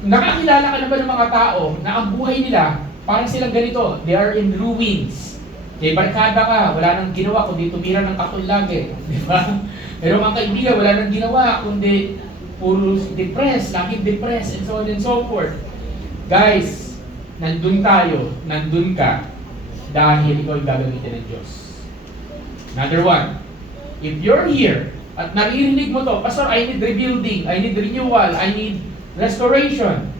nakakilala ka na ba ng mga tao na ang buhay nila, parang silang ganito, they are in ruins. May barkada ka, wala nang ginawa kundi tumira ng katul lagi. Diba? Pero mga kaibigan, wala nang ginawa kundi puro depressed, laging depressed, and so on and so forth. Guys, nandun tayo, nandun ka, dahil ikaw yung gagamitin ng Diyos. Another one, if you're here, at naririnig mo to, Pastor, I need rebuilding, I need renewal, I need restoration.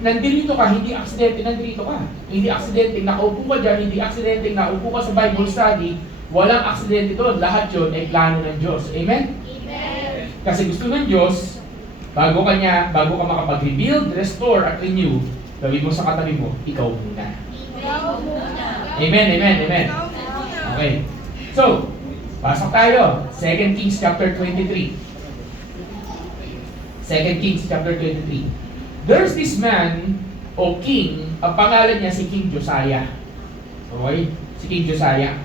Nandito ka, hindi aksidente, nandito ka. Hindi aksidente, nakaupo ka dyan, hindi aksidente, nakaupo ka sa Bible study, walang aksidente doon. Lahat yun ay plano ng Diyos. Amen? Amen. Kasi gusto ng Diyos, bago ka makapag-rebuild, restore, at renew, gawin mo sa katabi mo, ikaw muna. Amen, amen, amen. Okay. So, pasok tayo. 2 Kings chapter 23. 2 Kings chapter 23. There's this man, o king, ang pangalan niya si King Josiah. Okay? Si King Josiah.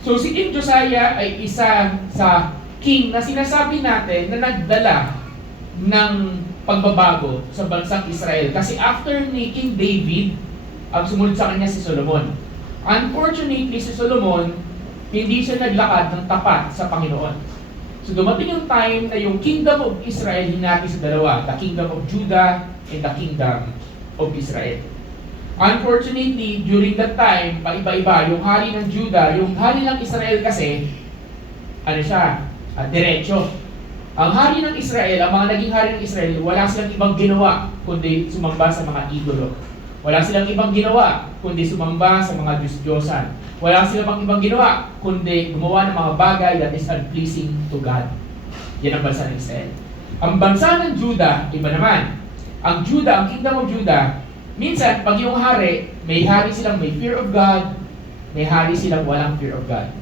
So, si King Josiah ay isa sa king na sinasabi natin na nagdala ng pagbabago sa bansang Israel. Kasi after ni King David, ang sumunod sa kanya si Solomon. Unfortunately, si Solomon, hindi siya naglakad ng tapat sa Panginoon. So dumating yung time na yung kingdom of Israel hinati sa dalawa, the kingdom of Judah and the kingdom of Israel. Unfortunately, during that time, paiba-iba, yung hari ng Judah, yung hari ng Israel kasi, diretso. Ang hari ng Israel, ang mga naging hari ng Israel, wala silang ibang ginawa kundi sumamba sa mga idolo. Wala silang ibang ginawa kundi sumamba sa mga Diyos-Diyosan. Wala silang ibang ginawa kundi gumawa ng mga bagay that is unpleasing to God. Yan ang bansa ng Israel. Ang bansa ng Judah, iba naman. Ang Judah, ang kingdom of Judah, minsan pag yung hari, may hari silang may fear of God, may hari silang walang fear of God.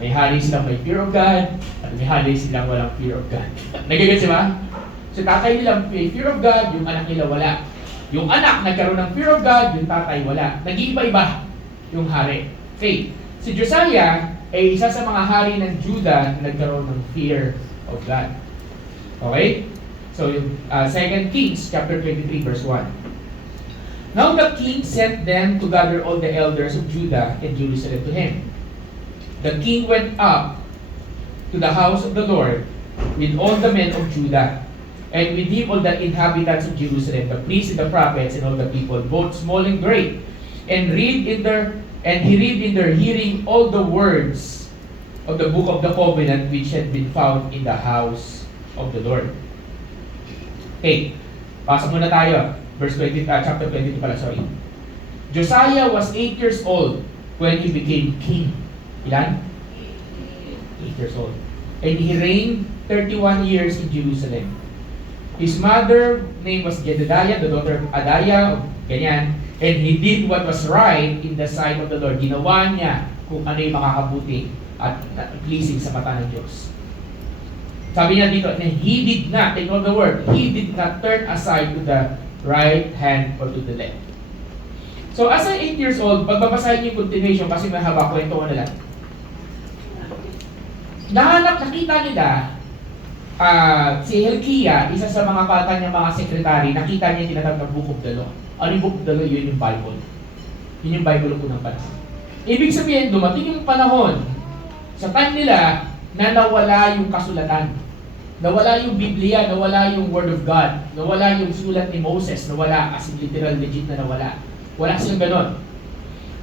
May hari silang may fear of God, at may hari silang walang fear of God. Nagigets ba? So tatay nila may fear of God, yung anak nila wala. Yung anak nagkaroon ng fear of God, yung tatay wala. Nag-iiba-iba yung hari. Okay, si Josiah ay isa sa mga hari ng Judah na nagkaroon ng fear of God. Okay? So, 2 Kings chapter 23 verse 1. Now the king sent them to gather all the elders of Judah and Jerusalem to him. The king went up to the house of the Lord with all the men of Judah, and with him all the inhabitants of Jerusalem, the priests and the prophets and all the people, both small and great, and he read in their hearing all the words of the book of the covenant which had been found in the house of the Lord. Okay, pasok muna tayo. Verse 20, chapter 22 pala, sorry. Josiah was 8 years old when he became king. Ilan? 8 years old. And he reigned 31 years in Jerusalem. His mother name was Jedediah, the daughter of Adaiah, ganyan. And he did what was right in the sight of the Lord. Ginawa niya kung ano yung makakabuti at pleasing sa mata ng Diyos. Sabi niya dito, he did not, take note the word, he did not turn aside to the right hand or to the left. So as a 8 years old, pagbabasahin niyo yung continuation kasi may haba, kwento ko na lang. Nakita nila si Hilkiah, isa sa mga bata niya mga sekretary, nakita niya yung tinatawag na Book of the Law. Ano yung Book of the Law? Yun yung Bible. Yun yung Bible ng unang panahon. Ibig sabihin, dumating yung panahon sa time nila na nawala yung kasulatan. Nawala yung Biblia, nawala yung Word of God, nawala yung sulat ni Moses, nawala, as in literal, legit na nawala. Wala silang ganon.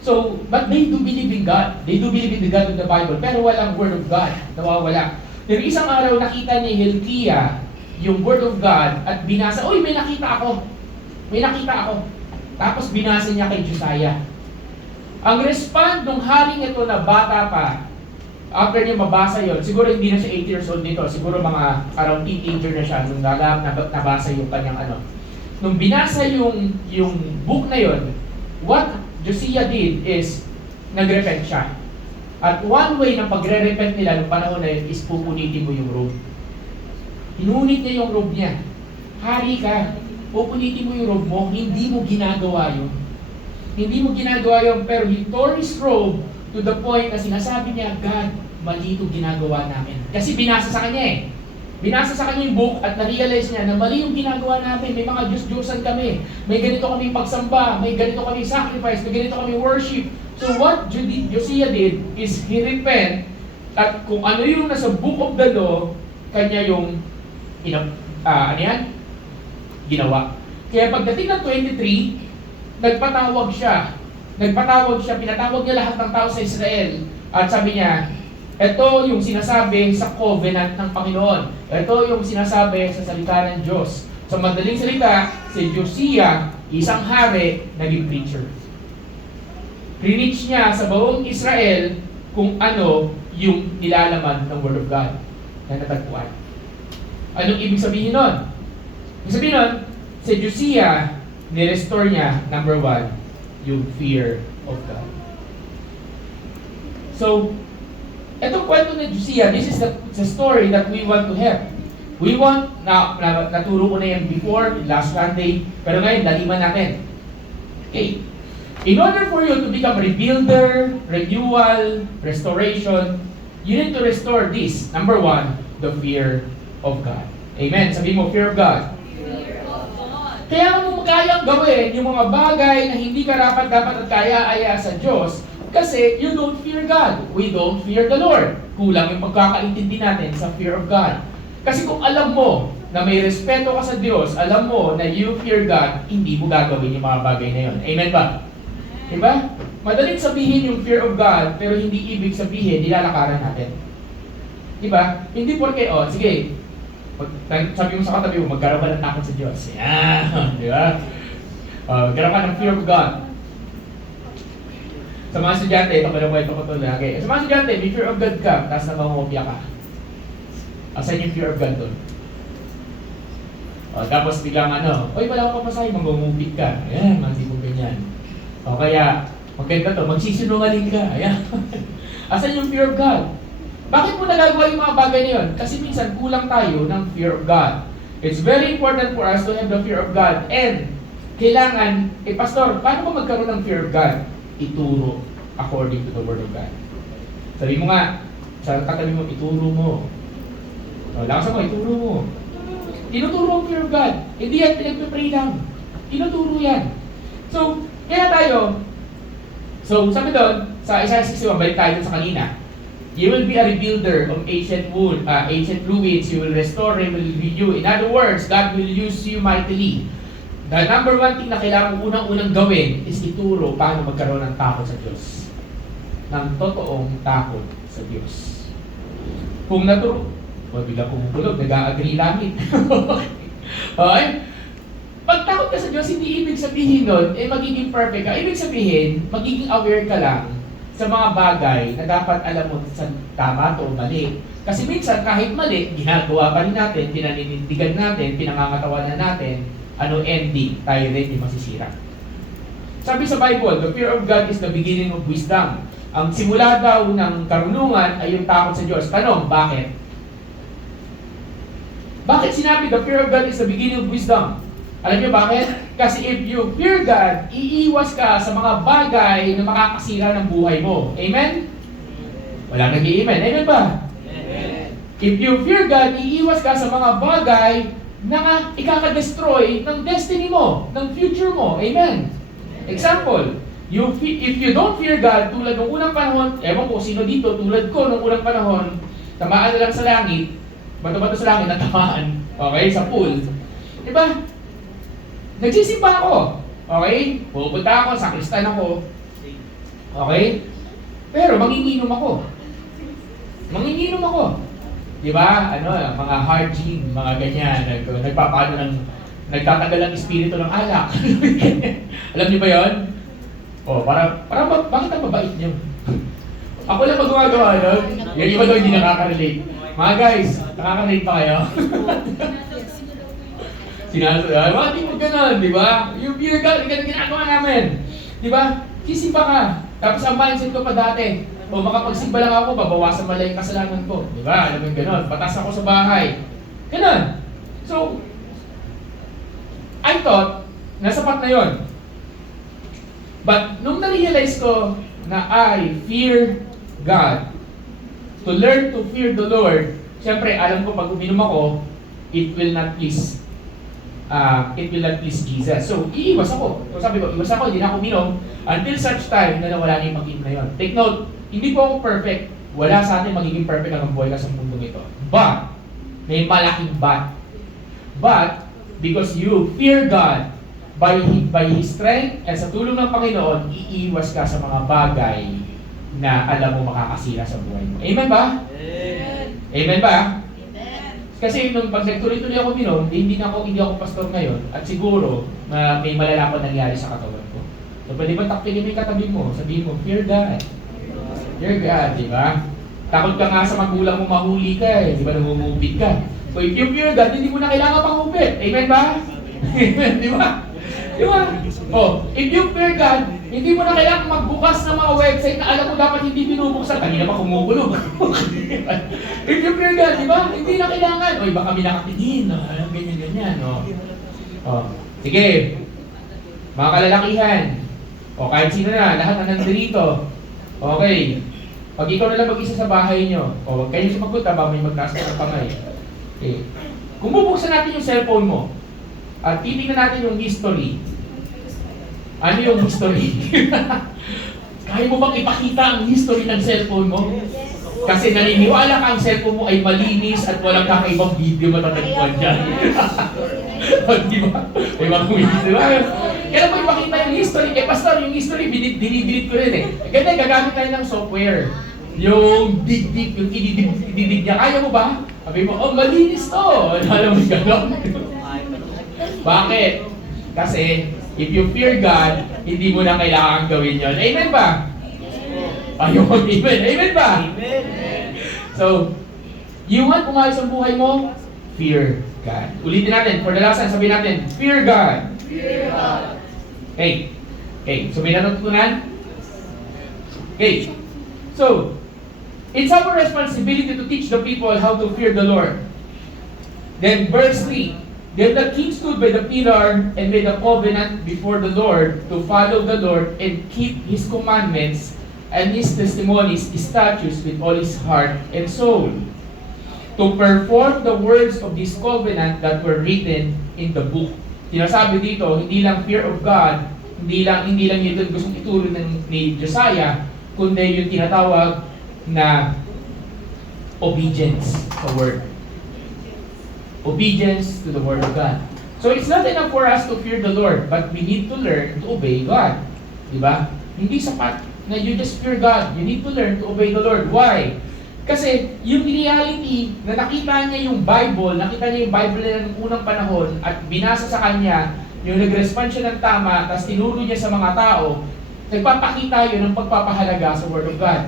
So, but they do believe in God. They do believe in the God of the Bible, pero walang Word of God. Nawawala. Pero isang araw nakita ni Hilkiah yung Word of God at binasa, "Uy, may nakita ako. May nakita ako." Tapos binasa niya kay Josiah. Ang respond ng haring ito na bata pa, after niya mabasa yon, siguro hindi na siya 8 years old nito, siguro mga around teenager na siya nung nabasa yung kanyang ano. Nung binasa yung book na yon, what Josiah did is nagrepent siya. At one way ng pagre-repent nila nung panahon na yun is pupunitin mo yung robe. Hinunit niya yung robe niya. Hari ka, pupunitin mo yung robe mo, hindi mo ginagawa yun. Hindi mo ginagawa yun, pero he tore his robe to the point na sinasabi niya, God, mali itong ginagawa namin. Kasi binasa sa kanya eh. Binasa sa kanya yung book at na-realize niya na mali yung ginagawa natin. May mga Diyos-Diyosan kami. May ganito kaming pagsamba. May ganito kaming sacrifice. May ganito kaming worship. So what Josiah did is he repent at kung ano yung nasa book of the law, kanya yung ginawa. Kaya pagdating ng 23, nagpatawag siya, pinatawag niya lahat ng tao sa Israel at sabi niya, ito yung sinasabi sa covenant ng Panginoon. Ito yung sinasabi sa salita ng Diyos. Sa madaling salita, si Josiah, isang hari, naging preacher. Preach niya sa buong Israel kung ano yung nilalaman ng Word of God na natagpuan. Anong ibig sabihin nun? Ibig sabihin nun, si Josiah, nirestore niya, number 1, yung fear of God. So, etong kwento ni Josiah, this is the story that we want to have. We want, naturo ko na yan before, last Sunday, pero ngayon, laliman natin. Okay. In order for you to become rebuilder, renewal, restoration, you need to restore this. Number 1, the fear of God. Amen. Sabihin mo, fear of God. Kaya mo kayang gawin yung mga bagay na hindi karapat-dapat at kaya-aya sa Diyos kasi you don't fear God. We don't fear the Lord. Kulang yung pagkakaintindi natin sa fear of God. Kasi kung alam mo na may respeto ka sa Diyos, alam mo na you fear God, hindi mo gagawin yung mga bagay na yun. Amen ba? Diba? Madaling sabihin yung fear of God, pero hindi ibig sabihin nilalakaran natin. Diba? Hindi porke, sige, sabi mo sa katabi mo, magkaroon ka ng takot sa Diyos. Yan, di ba? Magkaroon ka ng fear of God. Sa mga estudyante, ito ko ito lagi. Sa mga estudyante, may fear of God ka, tapos nangungopia ka. Asan yung fear of God doon? Tapos biglang oy, wala akong papasahin, mangungupit ka. Ayan, hindi mo ganyan. Kaya, maganda to, magsisinungaling ka. Ayan. Asan yung fear of God? Bakit mo nagagawa yung mga bagay na yun? Kasi minsan kulang tayo ng fear of God. It's very important for us to have the fear of God. And kailangan, pastor, paano ba magkaroon ng fear of God? Ituro according to the Word of God. Sabi mo nga, sa katabi mo, ituro mo. Lakas mo, ituro mo. Tinuturo ang fear of God. Hindi yan pinagpipray lang. Tinuturo yan. So, kaya tayo, sabi doon, sa Isaiah 61, balik tayo sa kanina. You will be a rebuilder of ancient ruins. You will restore and will renew. In other words, God will use you mightily. The number one thing na kailangan unang-unang gawin is ituro paano magkaroon ng takot sa Diyos. Ng totoong takot sa Diyos. Kung biglang pumupulog, nag-a-agree langit. Okay? Pag takot ka sa Diyos, hindi ibig sabihin nun, magiging perfect ka. Ibig sabihin, magiging aware ka lang sa mga bagay na dapat alam mo sa tama o mali. Kasi minsan, kahit mali, ginagawa pa rin natin, pinaninindigan natin, pinangangatawanan natin, ending, tayo rin yung masisira. Sabi sa Bible, the fear of God is the beginning of wisdom. Ang simula daw ng karunungan ay yung takot sa Diyos. Tanong, bakit? Bakit sinabi the fear of God is the beginning of wisdom? Alam niyo bakit? Kasi if you fear God, iiwas ka sa mga bagay na makakasira ng buhay mo. Amen? Wala nag-i-amen. Amen ba? Amen. If you fear God, iiwas ka sa mga bagay na ikaka-destroy ng destiny mo, ng future mo. Amen? Example, if you don't fear God, tulad ng unang panahon, ewan ko sino dito, tulad ko nung unang panahon, tamaan na lang sa langit, bato-bato sa langit, natamaan, okay, sa pool. Diba? Nagsisimba ako. Okay? Pupunta ako, sakristan ako. Okay? Pero manginginom ako. Manginginom ako. Diba? Mga hard gin, mga ganyan. Nagpapano ng, nagtatagal ang espiritu ng alak. Alam niyo ba yun? Bakit ang mabait niyo? Ako lang magumagawa nun. Yung iba doon hindi nakaka-relate. Mga guys, nakaka-relate pa kayo? Bakit di mo ganun, di ba? Yung fear God, ganun ginagawa namin. Di ba? Sisimba ka. Tapos ang mindset ko pa dati, makapagsimba lang ako, babawasan mala yung kasalanan ko. Di ba? Alam mo yung ganun. Patas ako sa bahay. Ganun. So, I thought, nasapat na yon. But, nung na-realize ko na I fear God, to learn to fear the Lord, siyempre, alam ko pag uminom ako, it will not please Jesus. So, iiwas ako. So, sabi ko, iwas ako, hindi na ako uminom until such time na nawala na yung pag-inom na yun. Take note, hindi po ako perfect. Wala sa atin magiging perfect ang buhay ka sa mundong ito. But, may malaking but. But, because you fear God, by His strength at sa tulong ng Panginoon, iiwas ka sa mga bagay na alam mo makakasira sa buhay mo. Amen ba? Amen. Amen ba? Kasi nung pag nagtuloy-tuloy ako minom, hindi ako pastor ngayon at siguro na may malala pa nangyari sa katawan ko. So pwede ba takpilin mo yung katabi mo? Sabihin mo, fear God. Fear God, di ba? Takot ka nga sa magulang mo mahuli ka di ba namumupit ka? So if you fear God, hindi mo na kailangan pangupit. Amen ba? Amen, di ba? Di ba? If you fear God, hindi mo na kailangan magbukas ng mga website na alam mo dapat hindi binubuksan. Kanina pa kumukulog. If you fear God, di ba? Hindi na kailangan. Baka may nakatingin. Ganyan-ganyan. Sige. Mga kalalakihan. Kahit sino na, lahat na nandito. Okay. Pag ikaw na lang mag-isa sa bahay nyo, huwag kayo sumagot ba may magtaas ka ng pangay. Okay. Kung bubuksan natin yung cellphone mo, at titingnan natin yung history. Ano yung history? Kaya mo bang ipakita ang history ng cellphone mo? Kasi naniniwala ka ang cellphone mo ay malinis at walang kakaibang video matatagpuan dyan. Di ba? May mga kumilis, di ba? Kailan mo ipakita yung history? Pastor, yung history, dinidelete ko rin Ganyan, gagamit tayo ng software. Yung dig-dig, yung ididig niya. Kaya mo ba? Sabi mo, malinis to. Alam mo gano'n? Bakit? Kasi, if you fear God, hindi mo na kailangan gawin yon. Amen ba? Ayun, amen. Amen ba? Amen. So, you want umayos ang buhay mo? Fear God. Ulitin natin. For the last time, sabihin natin, fear God. Fear God. Okay. So may natutunan? Okay. So, It's our responsibility to teach the people how to fear the Lord. Then verse 3, then the king stood by the pillar and made a covenant before the Lord to follow the Lord and keep his commandments and his testimonies, his statutes with all his heart and soul, to perform the words of this covenant that were written in the book. Sinasabi dito, hindi lang fear of God, hindi lang ito gustong ituro ni Josiah, kundi yung tinatawag na obedience sa word. Obedience to the word of God. So it's not enough for us to fear the Lord, but we need to learn to obey God. Diba? Hindi sapat na you just fear God. You need to learn to obey the Lord. Why? Kasi yung reality na nakita niya yung Bible na ng unang panahon at binasa sa kanya, yung nag-respond siya ng tama, tapos tinuro niya sa mga tao, nagpapakita yun ng pagpapahalaga sa Word of God.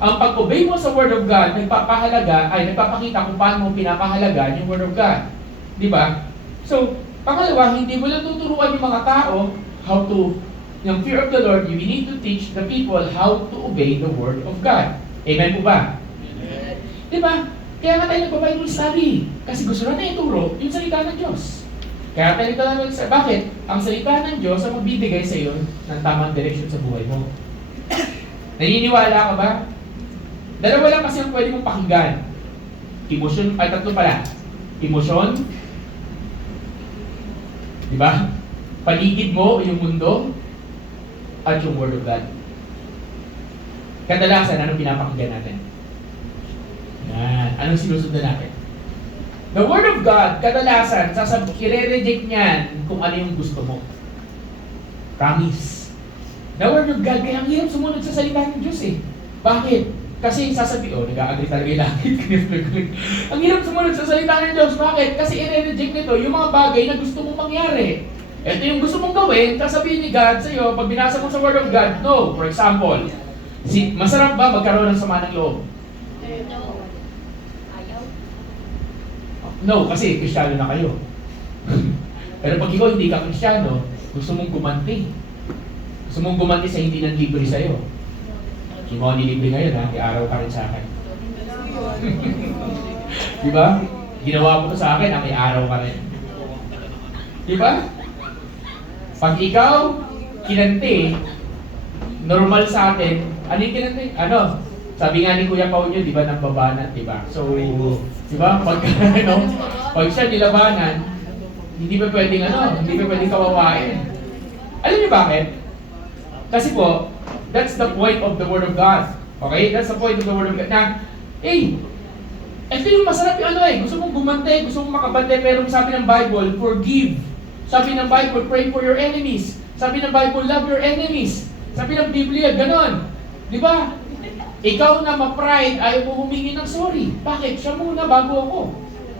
Ang pag-obey mo sa Word of God, nagpapakita kung paano mo pinapahalaga yung Word of God. Di ba? So, pangalawa, hindi mo lang tuturuan yung mga tao how to, yung fear of the Lord, you need to teach the people how to obey the Word of God. Amen po ba? Amen. Di ba? Kaya nga tayo nagpa-Bible study. Kasi gusto natin ituro yung salita ng Diyos. Kaya tayo nagpa-Bible. Bakit? Ang salita ng Diyos ang magbibigay sa iyo ng tamang direksyon sa buhay mo. Naniniwala ka ba? Dalawa lang kasi ang pwede mong pakinggan. Emosyon, ay tatlo pala. Emosyon. Di ba? Paligid mo, yung mundo, at yung Word of God. Kadalasan, anong pinapakinggan natin? Yan. Anong sinusundan natin? The Word of God, kadalasan, i-reject niyan kung ano yung gusto mo. Promise. The Word of God, kaya ang hirap sumunod sa salita ng Diyos eh. Bakit? Kasi nag-a-agree talaga yung langit. Ang hirap sumunod sa salita ng Diyos. Bakit? Kasi i-reject nito yung mga bagay na gusto mong mangyari. Ito yung gusto mong gawin, sasabihin ni God sa iyo, pag binasa mo sa Word of God, no. For example, masarap ba magkaroon ng sama ng loob? No, kasi Kristiyano na kayo. Pero pag ikaw hindi ka Kristiyano, gusto mong gumanti. Gusto mong gumanti sa hindi nang libre sa'yo. Hindi mo ako nilibre ngayon ha, i-araw ka rin sa akin. Diba? Ginawa mo to sa akin, may araw ka rin. Diba? Pag ikaw kinanti, normal sa atin, ano yung kinanti? Ano? Sabi nga ni Kuya Pao nyo, di ba, nang babanan, di ba? So, di ba, pag, pag siya nilabanan, hindi pa pwedeng, hindi pa pwedeng kawawain. Alam niyo bakit? Kasi po, that's the point of the Word of God. Okay? That's the point of the Word of God. Na, ito yung masarap yung gusto mong gumante, gusto mong makabante, pero sabi ng Bible, forgive. Sabi ng Bible, pray for your enemies. Sabi ng Bible, love your enemies. Sabi ng Biblia, ganon. Di ba? Ikaw na ma-pride, ayaw mo humingi ng sorry. Bakit? Siya muna bago ako.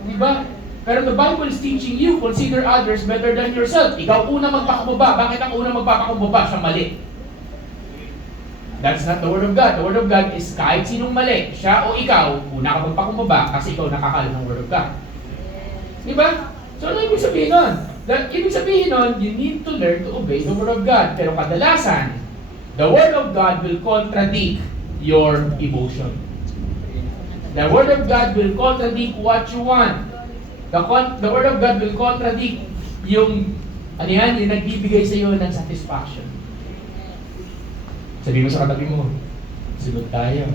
Di ba? Pero the Bible is teaching you, consider others better than yourself. Ikaw una magpakumbaba. Bakit ang una magpapakumbaba? Siya mali. That's not the Word of God. The Word of God is kahit sinong mali, siya o ikaw, una ka magpakumbaba kasi ikaw nakakaalam ng Word of God. Di ba? So ano ibig sabihin nun? Ibig sabihin nun, you need to learn to obey the Word of God. Pero kadalasan, the Word of God will contradict your emotion. The Word of God will contradict what you want. The Word of God will contradict yung yung nagbibigay sa iyo ng satisfaction. Sabi mo sa katabi mo, sunod tayo.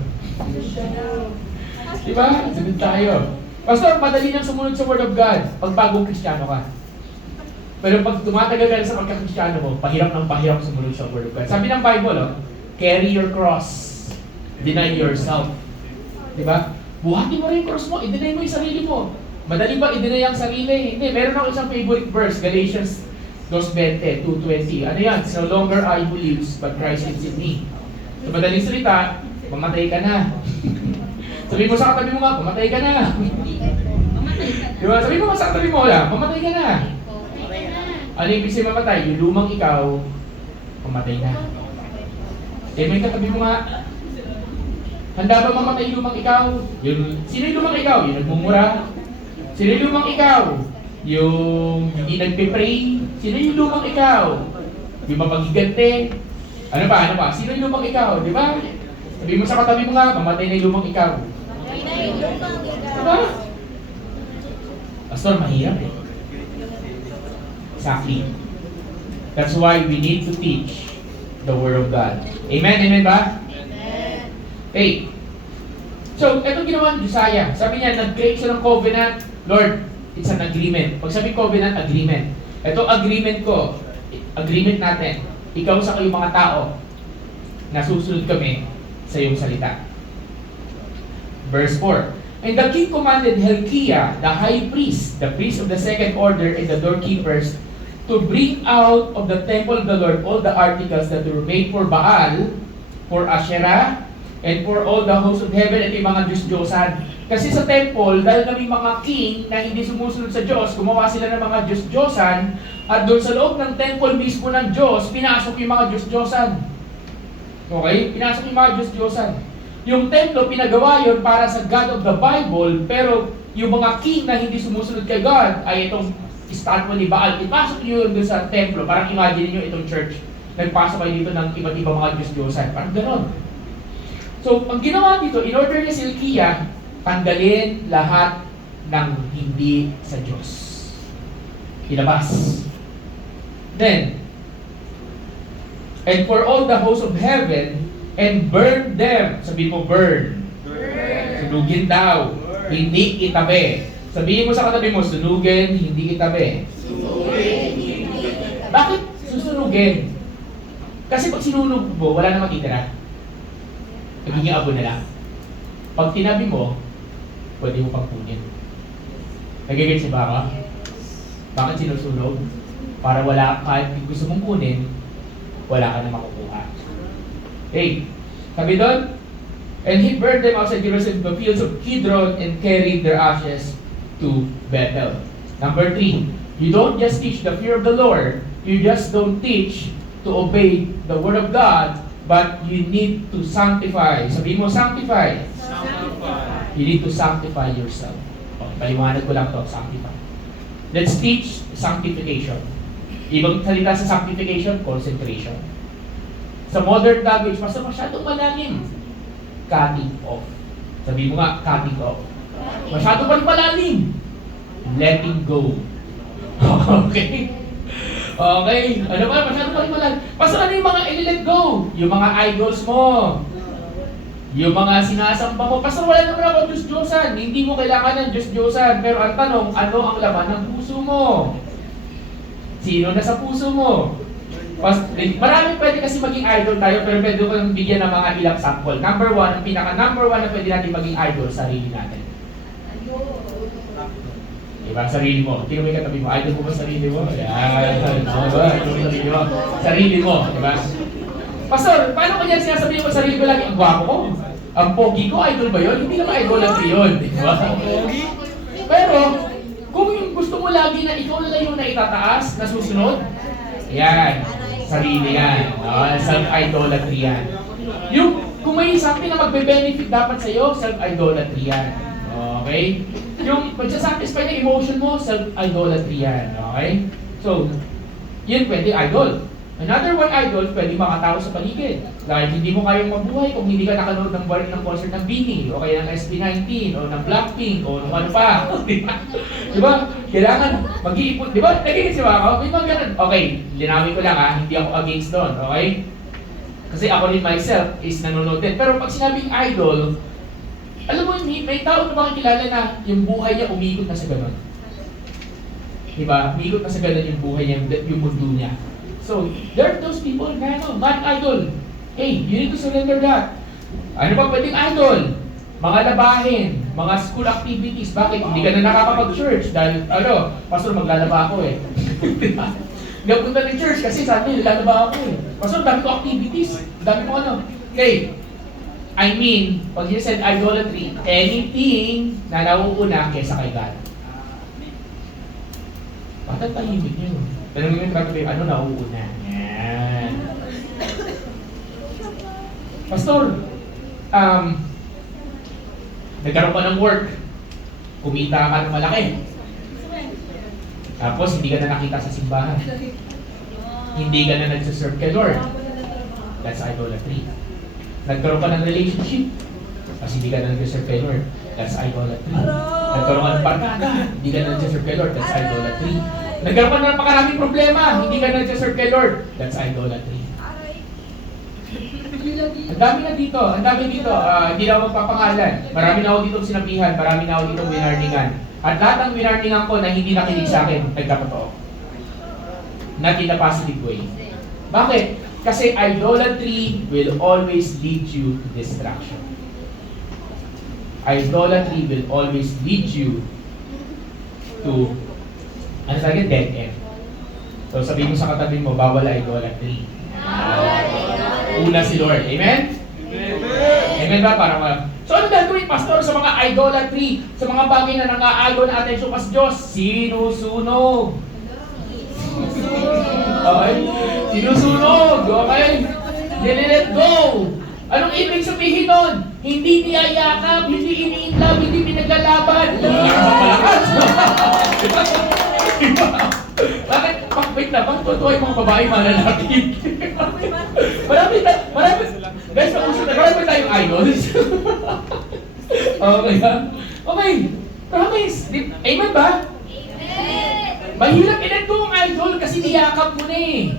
Diba? Sunod tayo. Pastor, madali nang sumunod sa Word of God pag bagong Kristiyano ka. Pero pag tumatagal ka sa pagka-Kristiyano mo, pahirap ng pahirap sumunod sa Word of God. Sabi ng Bible, carry your cross. Deny yourself. Diba? Buhatin mo rin yung cross mo, i-deny mo yung sarili mo. Madali ba i-deny ang sarili? Hindi. Meron ako isang favorite verse, Galatians 2:20, 2:20. Ano yan? No longer I who lives, but Christ lives in me. Sa madaling salita, mamatay ka na. Sabi mo sa katabi mo nga, mamatay ka na. Diba? Sabi mo nga sa katabi mo, mamatay ka na. Ano yung ibig sabihin mamatay? Yung lumang ikaw, mamatay na. May katabi mo nga, handa ba mamatay yung lumang ikaw? Sino yung lumang ikaw? Yung nagmumura? Sino yung lumang ikaw? Yung hindi nagpe-pray? Sino yung lumang ikaw? Yung mapagigante? Ano pa? Sino yung lumang ikaw? Di ba? Sabi mo sa katabi mo nga, mamatay na yung lumang ikaw. Diba? Pastor, mahirap eh. Exactly. That's why we need to teach the Word of God. Amen? Amen ba? Amen. Okay. So, ito ginawa ni Josiah. Sabi niya, nag-create siya ng covenant. Lord, it's an agreement. Pag sabi covenant, agreement. Ito agreement ko. Agreement natin. Ikaw sa kayong mga tao. Nasusunod kami sa iyong salita. Verse 4. And the king commanded Hilkiah, the high priest, the priest of the second order, and the doorkeepers, to bring out of the temple of the Lord all the articles that were made for Baal, for Asherah, and for all the hosts of heaven. Ito yung mga Diyos-Diyosan. Kasi sa temple, dahil kami mga king na hindi sumusunod sa Diyos, gumawa sila ng mga Diyos-Diyosan, at doon sa loob ng temple mismo ng Diyos, pinasok yung mga Diyos-Diyosan. Okay? Pinasok yung mga Diyos-Diyosan. Yung templo, pinagawa yun para sa God of the Bible, pero yung mga king na hindi sumusunod kay God, ay itong statue ni Baal. Ipasok nyo yun doon sa templo. Parang imagine nyo itong church. Nagpasok kayo dito ng iba't ibang mga Diyos-Diyosan. Parang gano'n. So, ang ginawa dito, in order ni Hilkiah, tanggalin lahat ng hindi sa Diyos. Ilabas. Then, and for all the hosts of heaven, and burn them. Sabihin mo, burn. Sunugin daw. Hindi itabi. Sabihin mo sa katabi mo, sunugin, hindi itabi. Bakit susunugin? Kasi pag sinunog mo, wala na matitira. Nagiging abo na lang. Pag tinabi mo, pwede mo pang kunin. Nagiging ba ako? Bakit sinusunog? Para wala, kahit gusto mong kunin, wala ka na makukuha. Okay, sabi doon, and he burned them outside Jerusalem in the fields of Kidron and carried their ashes to Bethel. Number 3, you don't just teach the fear of the Lord, you just don't teach to obey the Word of God, but you need to sanctify. Sabi mo, sanctify. Sanctify. You need to sanctify yourself. Okay, paliwanag ko lang to, sanctify. Let's teach sanctification. Ibang salita sa sanctification, concentration. Sa modern language, basta masyadong malalim. Cutting off. Sabi mo nga, cutting off. Masyado pa rin malalim. Letting go. Okay? Okay? Ano ba? Masyado pa rin malalim. Basta ano yung mga i-let go? Yung mga idols mo. Yung mga sinasamba mo. Basta wala naman ako Diyos-Diyosan. Hindi mo kailangan ng Diyos-Diyosan. Pero ang tanong, ano ang laman ng puso mo? Sino na sa puso mo? Marami pwede kasi maging idol tayo, pero pwede ko lang bigyan ng mga ilang sample. Number 1, ang pinaka-number 1 na pwede natin maging idol, sarili natin. Diba? Sarili mo. Tingnan mo yung katabi mo. Idol mo ba sarili mo? Yan. Sarili mo. Sarili mo. Diba? Pastor, paano kanya sinasabihin mo sarili ko lagi? Ang gwapo ko. Ang pogi ko, idol ba yun? Hindi naman idol lang yun. Diba? Pero, kung yung gusto mo lagi na ikaw na lang yung naitataas, na susunod, yan. Sarili yan. Self-idolatry yan. Yung, kung may something na magbe-benefit dapat sa'yo, self-idolatry yan. Okay? Yung magsasatisfy ng emotion mo, self-idolatry yan. Okay? So, yun pwede idol. Another one idol, pwede mga tao sa paligid. Dahil hindi mo kayang mabuhay kung hindi ka nakanood ng concert ng BINI, o kaya ng SB19, o ng Blackpink, o ng ano pa. Diba? Kailangan mag-iipon. Diba? Nagiging ba ako? May mga ganun. Okay, linawin ko lang ha, hindi ako against doon. Okay? Kasi ako rin myself is nanonood din. Pero pag sinabing idol, alam mo, may tao na makikilala na yung buhay niya umikot na sa ganun. Diba? Umikot na sa ganun yung buhay niya, yung mundo niya. So, there are those people na not idol. Hey, you need to surrender that. Ano ba pwedeng idol? Mga labahin, mga school activities. Bakit? Hindi ka na nakakapag-church dahil, pastor, maglalaba ako eh. Hindi ako punta ng church kasi sabi, lalaba ako eh. Pastor, dami ko activities. Dami ko ano. Okay. I mean, pag you said idolatry, anything na nauuna kesa kay God. Bakit tahimik niyo? Tanongin mo yung ano nauuna? Yan. Pastor, nagkaroon ka ng work, kumita ka ng malaki. Tapos hindi ka na nakita sa simbahan. Hindi ka na nagsiserve kay Lord. That's idolatry. Nagkaroon ka ng relationship, kasi hindi ka na nag-serve kay Lord. That's idolatry. Nagkaroon ka ng barkada, hindi ka na nag-serve kay Lord. That's idolatry. Nagkaroon ka na ng makaraming problema, hindi ka na nag-serve kay Lord. That's idolatry. Ang dami na dito, ang dami dito. Hindi na ako magpapangalan. Marami na ako dito sinabihan, marami na ako dito winarningan. At lahat ng winarningan ko na hindi nakinig sa akin, nagkatotoo. Not in a positive way. Bakit? Kasi idolatry will always lead you to destruction. Idolatry will always lead you to, ano sabi, dead end. So sabihin mo sa katabi mo, bawal idolatry. Una si Lord. Amen? Amen ba? Para so ano gagawin, pastor, sa mga idolatry, sa mga bagay na nang-aagaw na atensyon sa Diyos? Sinusunog. Okay? Sinusunog. Okay? Let go. Anong ibig sabihin nun? Hindi niyayakap, hindi iniinlove, hindi pinaglalaban. Hindi ka mapalakas. Bakit? Wait na, bakit totoo yung mga babae malalaki? Marami, guys, marami tayong idols. Okay, ha? Okay, promise. Amen ba? Amen! Mahirap i-let go ang idol kasi niyakap mo na eh.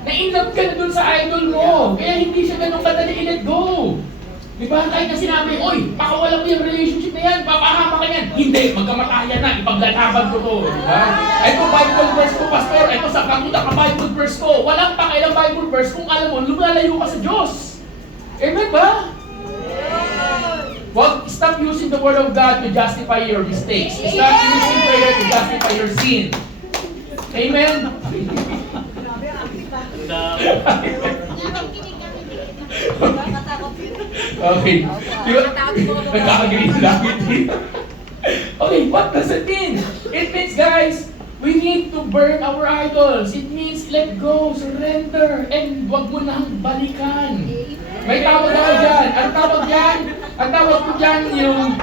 Na-inlove ka na dun sa idol mo. Kaya hindi siya ganun kadali i-let go. Di ba? Kahit na sinabi, oy, pakawalan mo yung relationship na yan, papahama ka yan. Hindi, magkamatayan na, ipaglalaban ko to. Di ba? Ito Bible verse ko, pastor. Ito sa kamuta ka Bible verse ko. Walang pakailang Bible verse kung alam mo, lumalayo ka sa Diyos. Amen ba? Wag, stop using the word of God to justify your mistakes. Stop using prayer to justify your sin. Amen? Okay. Nagkakagrihin lang dito. Okay, what does it mean? It means, guys, we need to burn our idols. It means let go, surrender, and wag mo nang balikan. May tawag ako dyan. Ang tawag dyan, ang tawag ko dyan yung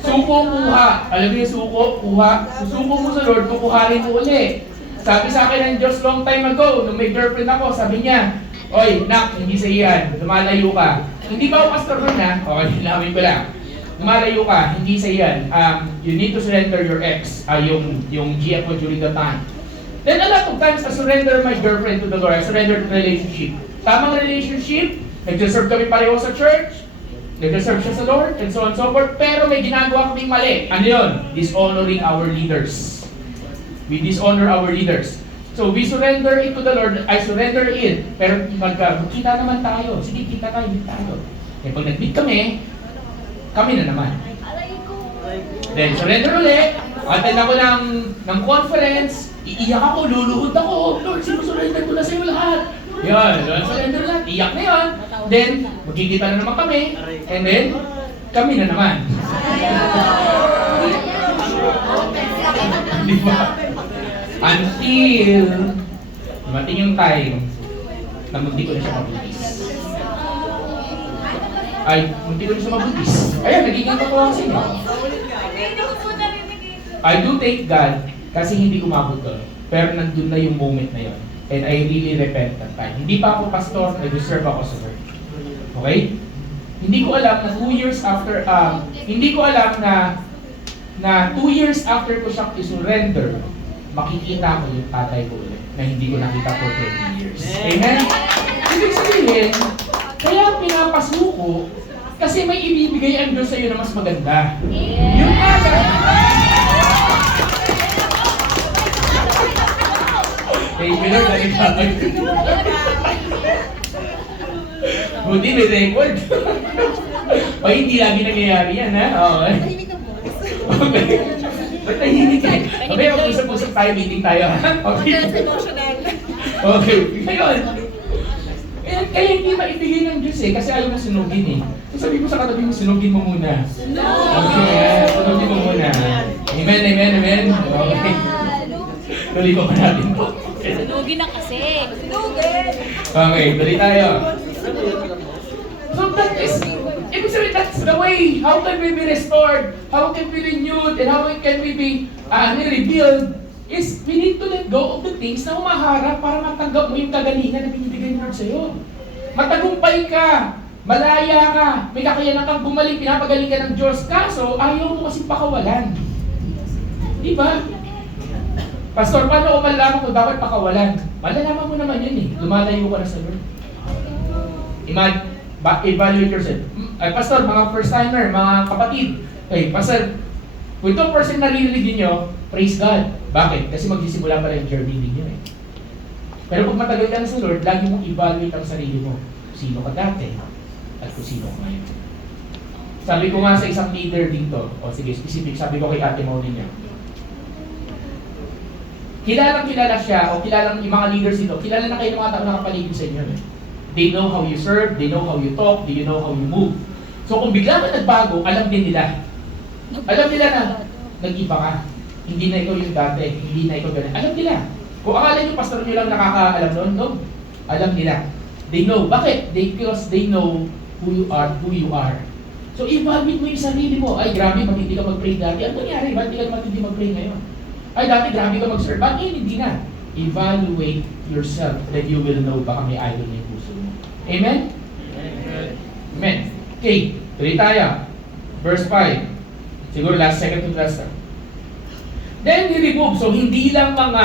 suko kuha. Alam niyo yung suko, kuha. Susuko mo sa Lord, kukuharin mo uli. Sabi sa akin ng Diyos long time ago, nung may girlfriend ako, sabi niya, oy, nak, hindi sa iyan, lumalayo ka. Hindi ba ako pastor nun ha? Okay, nilawin ko lang. Lumalayo ka, hindi sa iyan. You need to surrender your ex, yung GF mo during the time. Then a lot of times, I surrender my girlfriend to the Lord. I surrender the relationship. Tamang relationship, nag-serve kami pareho sa church, nag-serve siya sa Lord, and so on and so forth. Pero may ginagawa kaming mali. Ano yun? Dishonoring our leaders. We dishonor our leaders. So we surrender it to the Lord. I surrender it. Pero magkita naman tayo. Sige, kita tayo, meet tayo. Eh pag nag-meet kami na naman. Then surrender ulit. Attend ako ng conference. Iiyak ako, luluhod ako. Lord, sinusurrender ko na sa'yo lahat. Yan, surrender lahat. Iyak na yan. Then, magkikita na naman kami. And then, kami na naman. Di ba? Until dumating yung time na hindi ko na siya mabuntis. Ay, hindi ko na siya mabuntis. Ayan, nagiging totoo kasi. I do thank God kasi hindi umabot doon. Pero nandun na yung moment na yun. And I really repent that time. Hindi pa ako pastor, nag-serve ako sa Lord. Okay? Hindi ko alam na 2 years after, hindi ko alam na 2 years after ko siyang isurrender, makikita ko yung tatay ko ulit na hindi ko nakita for 20 years. Amen? Ibig sabihin, kaya pinapasuko kasi may ibibigay ang Diyos sa'yo na mas maganda. Yun nga, thank you, Lord, dahil tatay. Buti, may record. O, hindi lagi nangyayari yan, ha? Okay. Okay. Ba't tahimik eh? Okay, mag-usap-usap tayo, meeting tayo, ha? Okay. Okay, ngayon. Kaya hindi maibigay ng Diyos eh, kasi ayaw na sunugin eh. So sabi ko sa katabi mo, sunugin mo muna. Okay, sunugin mo muna. Amen, amen, amen. Okay. Tuloy ko pa natin po. Sunugin na kasi. Sunugin! Okay, tuloy tayo. So that is, ibig sabihin, that's the way. How can we be restored? How can we be renewed? And how can we be rebuild? Is we need to let go of the things na umaharap para matanggap mo yung kagalingan na binibigay ng Lord sa'yo. matagumpay ka, malaya ka, may kakayanan kang gumaling, pinapagaling ka ng Diyos, kaso ayaw mo kasi pakawalan. Di ba? Pastor, paano ko malalaman kung dapat pakawalan? Malalaman mo naman yun eh. Lumalayo ka na sa Lord. Evaluate yourself. Pastor, mga first-timer, mga kapatid. Okay, Pastor, kung itong person naririnig ninyo, praise God. Bakit? Kasi magsisimula pa rin yung journey ninyo eh. Pero pag matagal ka na sa Lord, lagi mong evaluate ang sarili mo. Sino ka dati at kung sino ka ngayon. Sabi ko nga sa isang leader dito, o sige, specific, sabi ko kay Ate Mauni niya, kilala siya, o kilala yung mga leaders dito, kilala na kayo ng mga tao na kapaligid sa inyo. They know how you serve, they know how you talk, they know how you move. So kung bigla ka nagbago, alam din nila. Alam nila na, nag-iba ka. Hindi na ikaw yung dati, hindi na ikaw ganun. Alam nila. Kung akala nyo pastor nyo lang nakakaalam noon, no. Alam nila. They know. Bakit? Because they know who you are. So evaluate mo yung sarili mo. Ay, grabe, matindi ka mag-pray dati. Ano nangyari? Ba't hindi ka matindi mag-pray ngayon? Ay, dati grabe ka mag-serve. Ba't hindi na? Evaluate yourself, then you will know baka may idol na yung puso mo. Amen? Amen. Okay, tuloy tayo. Verse 5. Siguro second to last. Then he removed, so hindi lang mga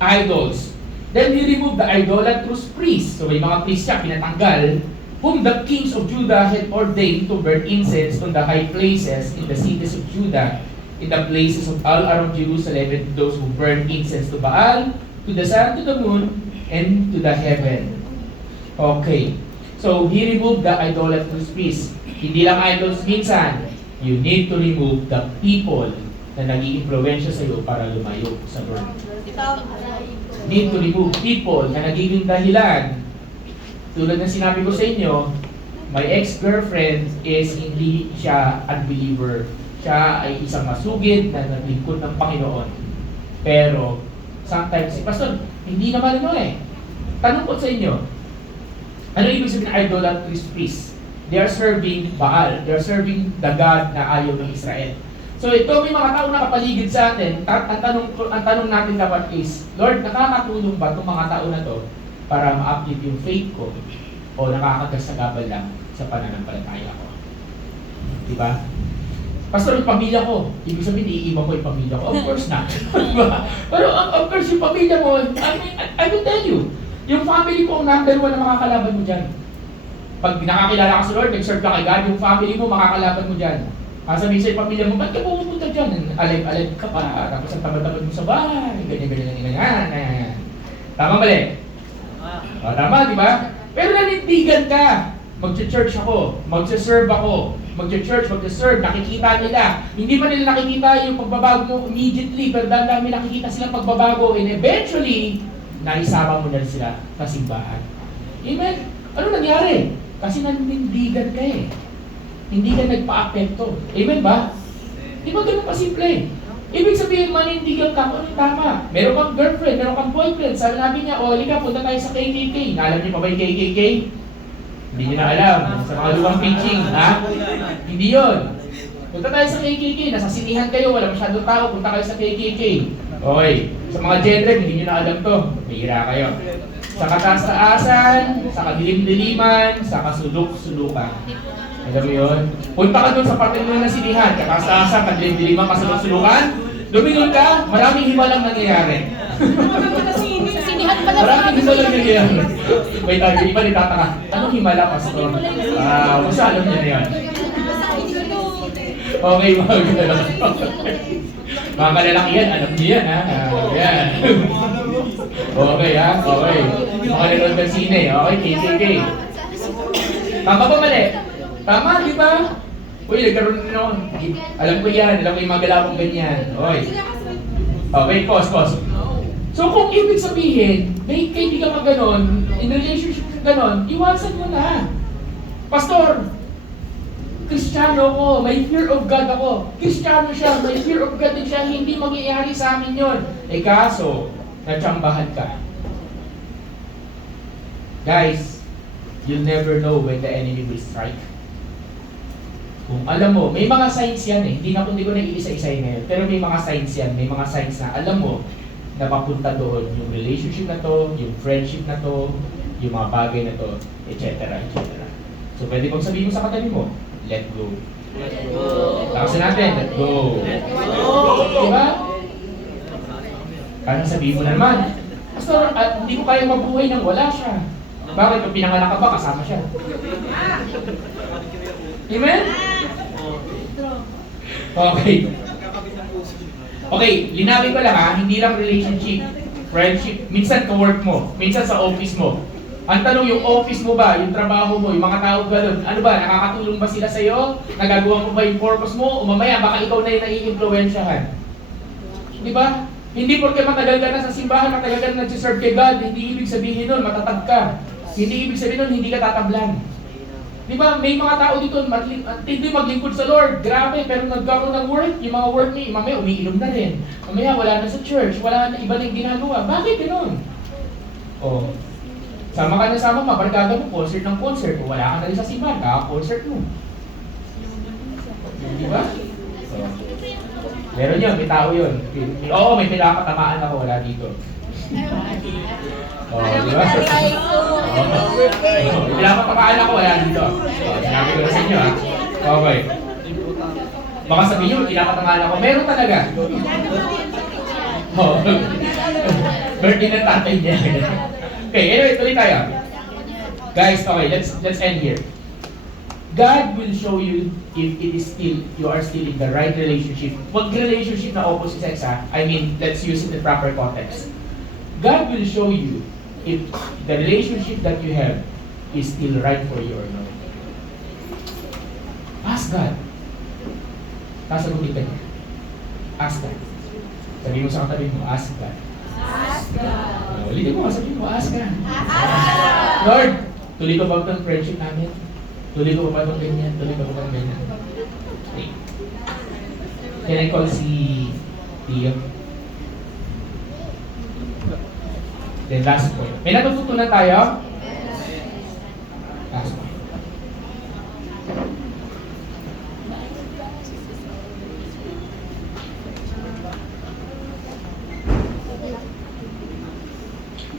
idols. Then he removed the idolatrous priests. So may mga priests siya pinatanggal, whom the kings of Judah had ordained to burn incense on the high places in the cities of Judah, in the places of all around Jerusalem, and those who burn incense to Baal, to the sun, to the moon, and to the heaven. Okay. So he removed the idolatrous priests. Hindi lang idols minsan. You need to remove the people na nag-i-impluwensya sa iyo para lumayo sa Lord. Need to remove people na nagiging dahilan. Tulad ng sinabi ko sa inyo, my ex-girlfriend is hindi siya unbeliever. Siya ay isang masugid na naglingkod ng Panginoon. Pero, sometimes, Pastor, hindi naman Tanong ko sa inyo, ano ibig sabihin ng idolatrous priest? They are serving Baal. They are serving the God na ayaw ng Israel. So ito may mga tao na kapaligid sa atin. Ang tanong natin dapat is, Lord, nakakatulong ba itong mga tao na to para ma-uplift yung faith ko o nakakagasagabal lang sa pananampalataya ko? Diba? Pastor, yung pamilya ko, ibig sabihin, iiba ko yung pamilya ko. Of course not. Diba? Pero of course, yung pamilya mo, I will tell you, yung family mo, number one na makakalaban mo dyan. Pag nakakilala ka sa Lord, nag-serve ka kay God, yung family mo, makakalaban mo dyan. Sabihin sa pamilya mo, ba't ka pupunta dyan? Alive-alive ka pa, tapos ang tamad-tamad mo sa bahay, ganyan. Tama mali? Tama, di ba? Pero nanindigan ka. Mag-church ako, mag-serve ako, mag-church, mag-serve, nakikita nila. Hindi pa nila nakikita yung pagbabago mo immediately, pero dami nakikita silang pagbabago, and eventually, naisama mo na sila sa simbahan. Amen? Ano nangyari? Kasi nanindigan ka eh. Hindi ka nagpa-apekto. Amen ba? Di ba ganun kasimple? Ibig sabihin, manindigan ka kung ano tama. Meron kang girlfriend, meron kang boyfriend. Sabi namin niya, o halika, punta tayo sa KKK. Alam niyo pa ba yung KKK? Hindi niyo na alam. Sa mga luwang pitching, ha? Hindi yun. Punta tayo sa KKK. Nasa sinihan kayo, wala masyadong tao. Punta kayo sa KKK. Okay. Sa mga genre, hindi niyo na alam to. Mahira kayo. Sa kataas-taasan, sa kadilim-diliman, sa kasulok-sulukan. Alam mo yun? Punta ka doon sa parte mo na sinihan, kataas-taasan, kadilim-diliman, kasulok-sulukan. Lumingon ka, maraming himalang nangyayari. Sa sinihan pala Maraming himalang nangyayari. May tayo, iba nitataka. Anong himala, Pastor? Basta alam niya na yan. Okay, mga ganun. Mga malalaki yan, alam niyo yan, ha? Yan. Okay, ha? Okay. Mga nanonood ng sine, okay? KKK. Tama ba mali? Tama, di ba? Uy, nagkaroon noon. Alam ko yan, alam ko yung mga galawang ganyan. Okay. Okay, pause. So kung ibig sabihin, may kaibigan ka ganon, in relationship ka ganon, iwasan mo na. Pastor, Kristiyano ko, may fear of God ako. Kristiyano siya, may fear of God din siya, hindi mangyayari sa amin yon. Kaso, natsambahan ka. Guys, you'll never know when the enemy will strike. Kung alam mo, may mga signs yan eh. Hindi ko na iisa-isay ngayon. Pero may mga signs yan. May mga signs na alam mo na papunta doon yung relationship na to, yung friendship na to, yung mga bagay na to, etc. etc. So pwede kong sabihin mo sa katabi mo, let go. Lakasan natin, let go. Diba? Parang sabihin mo na naman, Pastor, hindi ko kaya mabuhay nang wala siya. Bakit? Kung pinanganak ka ba, kasama siya. Amen? Okay. Okay, linawin ko lang ha, hindi lang relationship, friendship, minsan ka-work mo, minsan sa office mo. Ang tanong, yung office mo ba, yung trabaho mo, yung mga tao galon, ano ba, nakakatulong ba sila sa'yo? Nagagawa mo ba yung purpose mo? O mamaya, baka ikaw na yung nai-influensyahan. Di ba? Hindi porque matagal ka na sa simbahan, matagal ka na nag-serve kay God, hindi ibig sabihin nun, matatag ka. Hindi ibig sabihin nun, hindi ka tatablan. Di ba, may mga tao dito, hindi maglingkod sa Lord, grabe, pero nagkaroon ng work, yung mga work niya, mamaya umiinom na rin. Mamaya wala na sa church, wala na, iba na yung ginagawa. Bakit ganun? Oh, sama ka na sama, mabarkada mo, concert ng concert. Kung wala ka na rin sa simbahan, kaka-concert mo. Di ba? So, meron yun, may tao yun. Oo, may pinakatamaan ako, wala dito. Oh, di ba? May pinakatamaan ako, wala dito. Oh, sinabi ko na sa inyo, ha? Okay. Baka sabihin nyo, pinakatamaan ako. Meron talaga. Oh. Birthday ng tatay niya. Okay, anyway, tuloy tayo. Guys, okay, let's end here. God will show you if it is still, you are still in the right relationship. Wag relationship na opposite sex, ha? I mean, let's use it in the proper context. God will show you if the relationship that you have is still right for you or not. Ask God. Sasagutin ka niya. Ask God. Sabihin mo sa katabi mo, ask God. Ask God. Ulitin mo, sabihin mo, ask God. Lord, tuloy ko ba itong friendship namin? Tuloy ko ba itong ganyan? Tuloy ko ba itong ganyan? Okay. Can I call si Tio? Then last point. May natututunan tayo? Last point.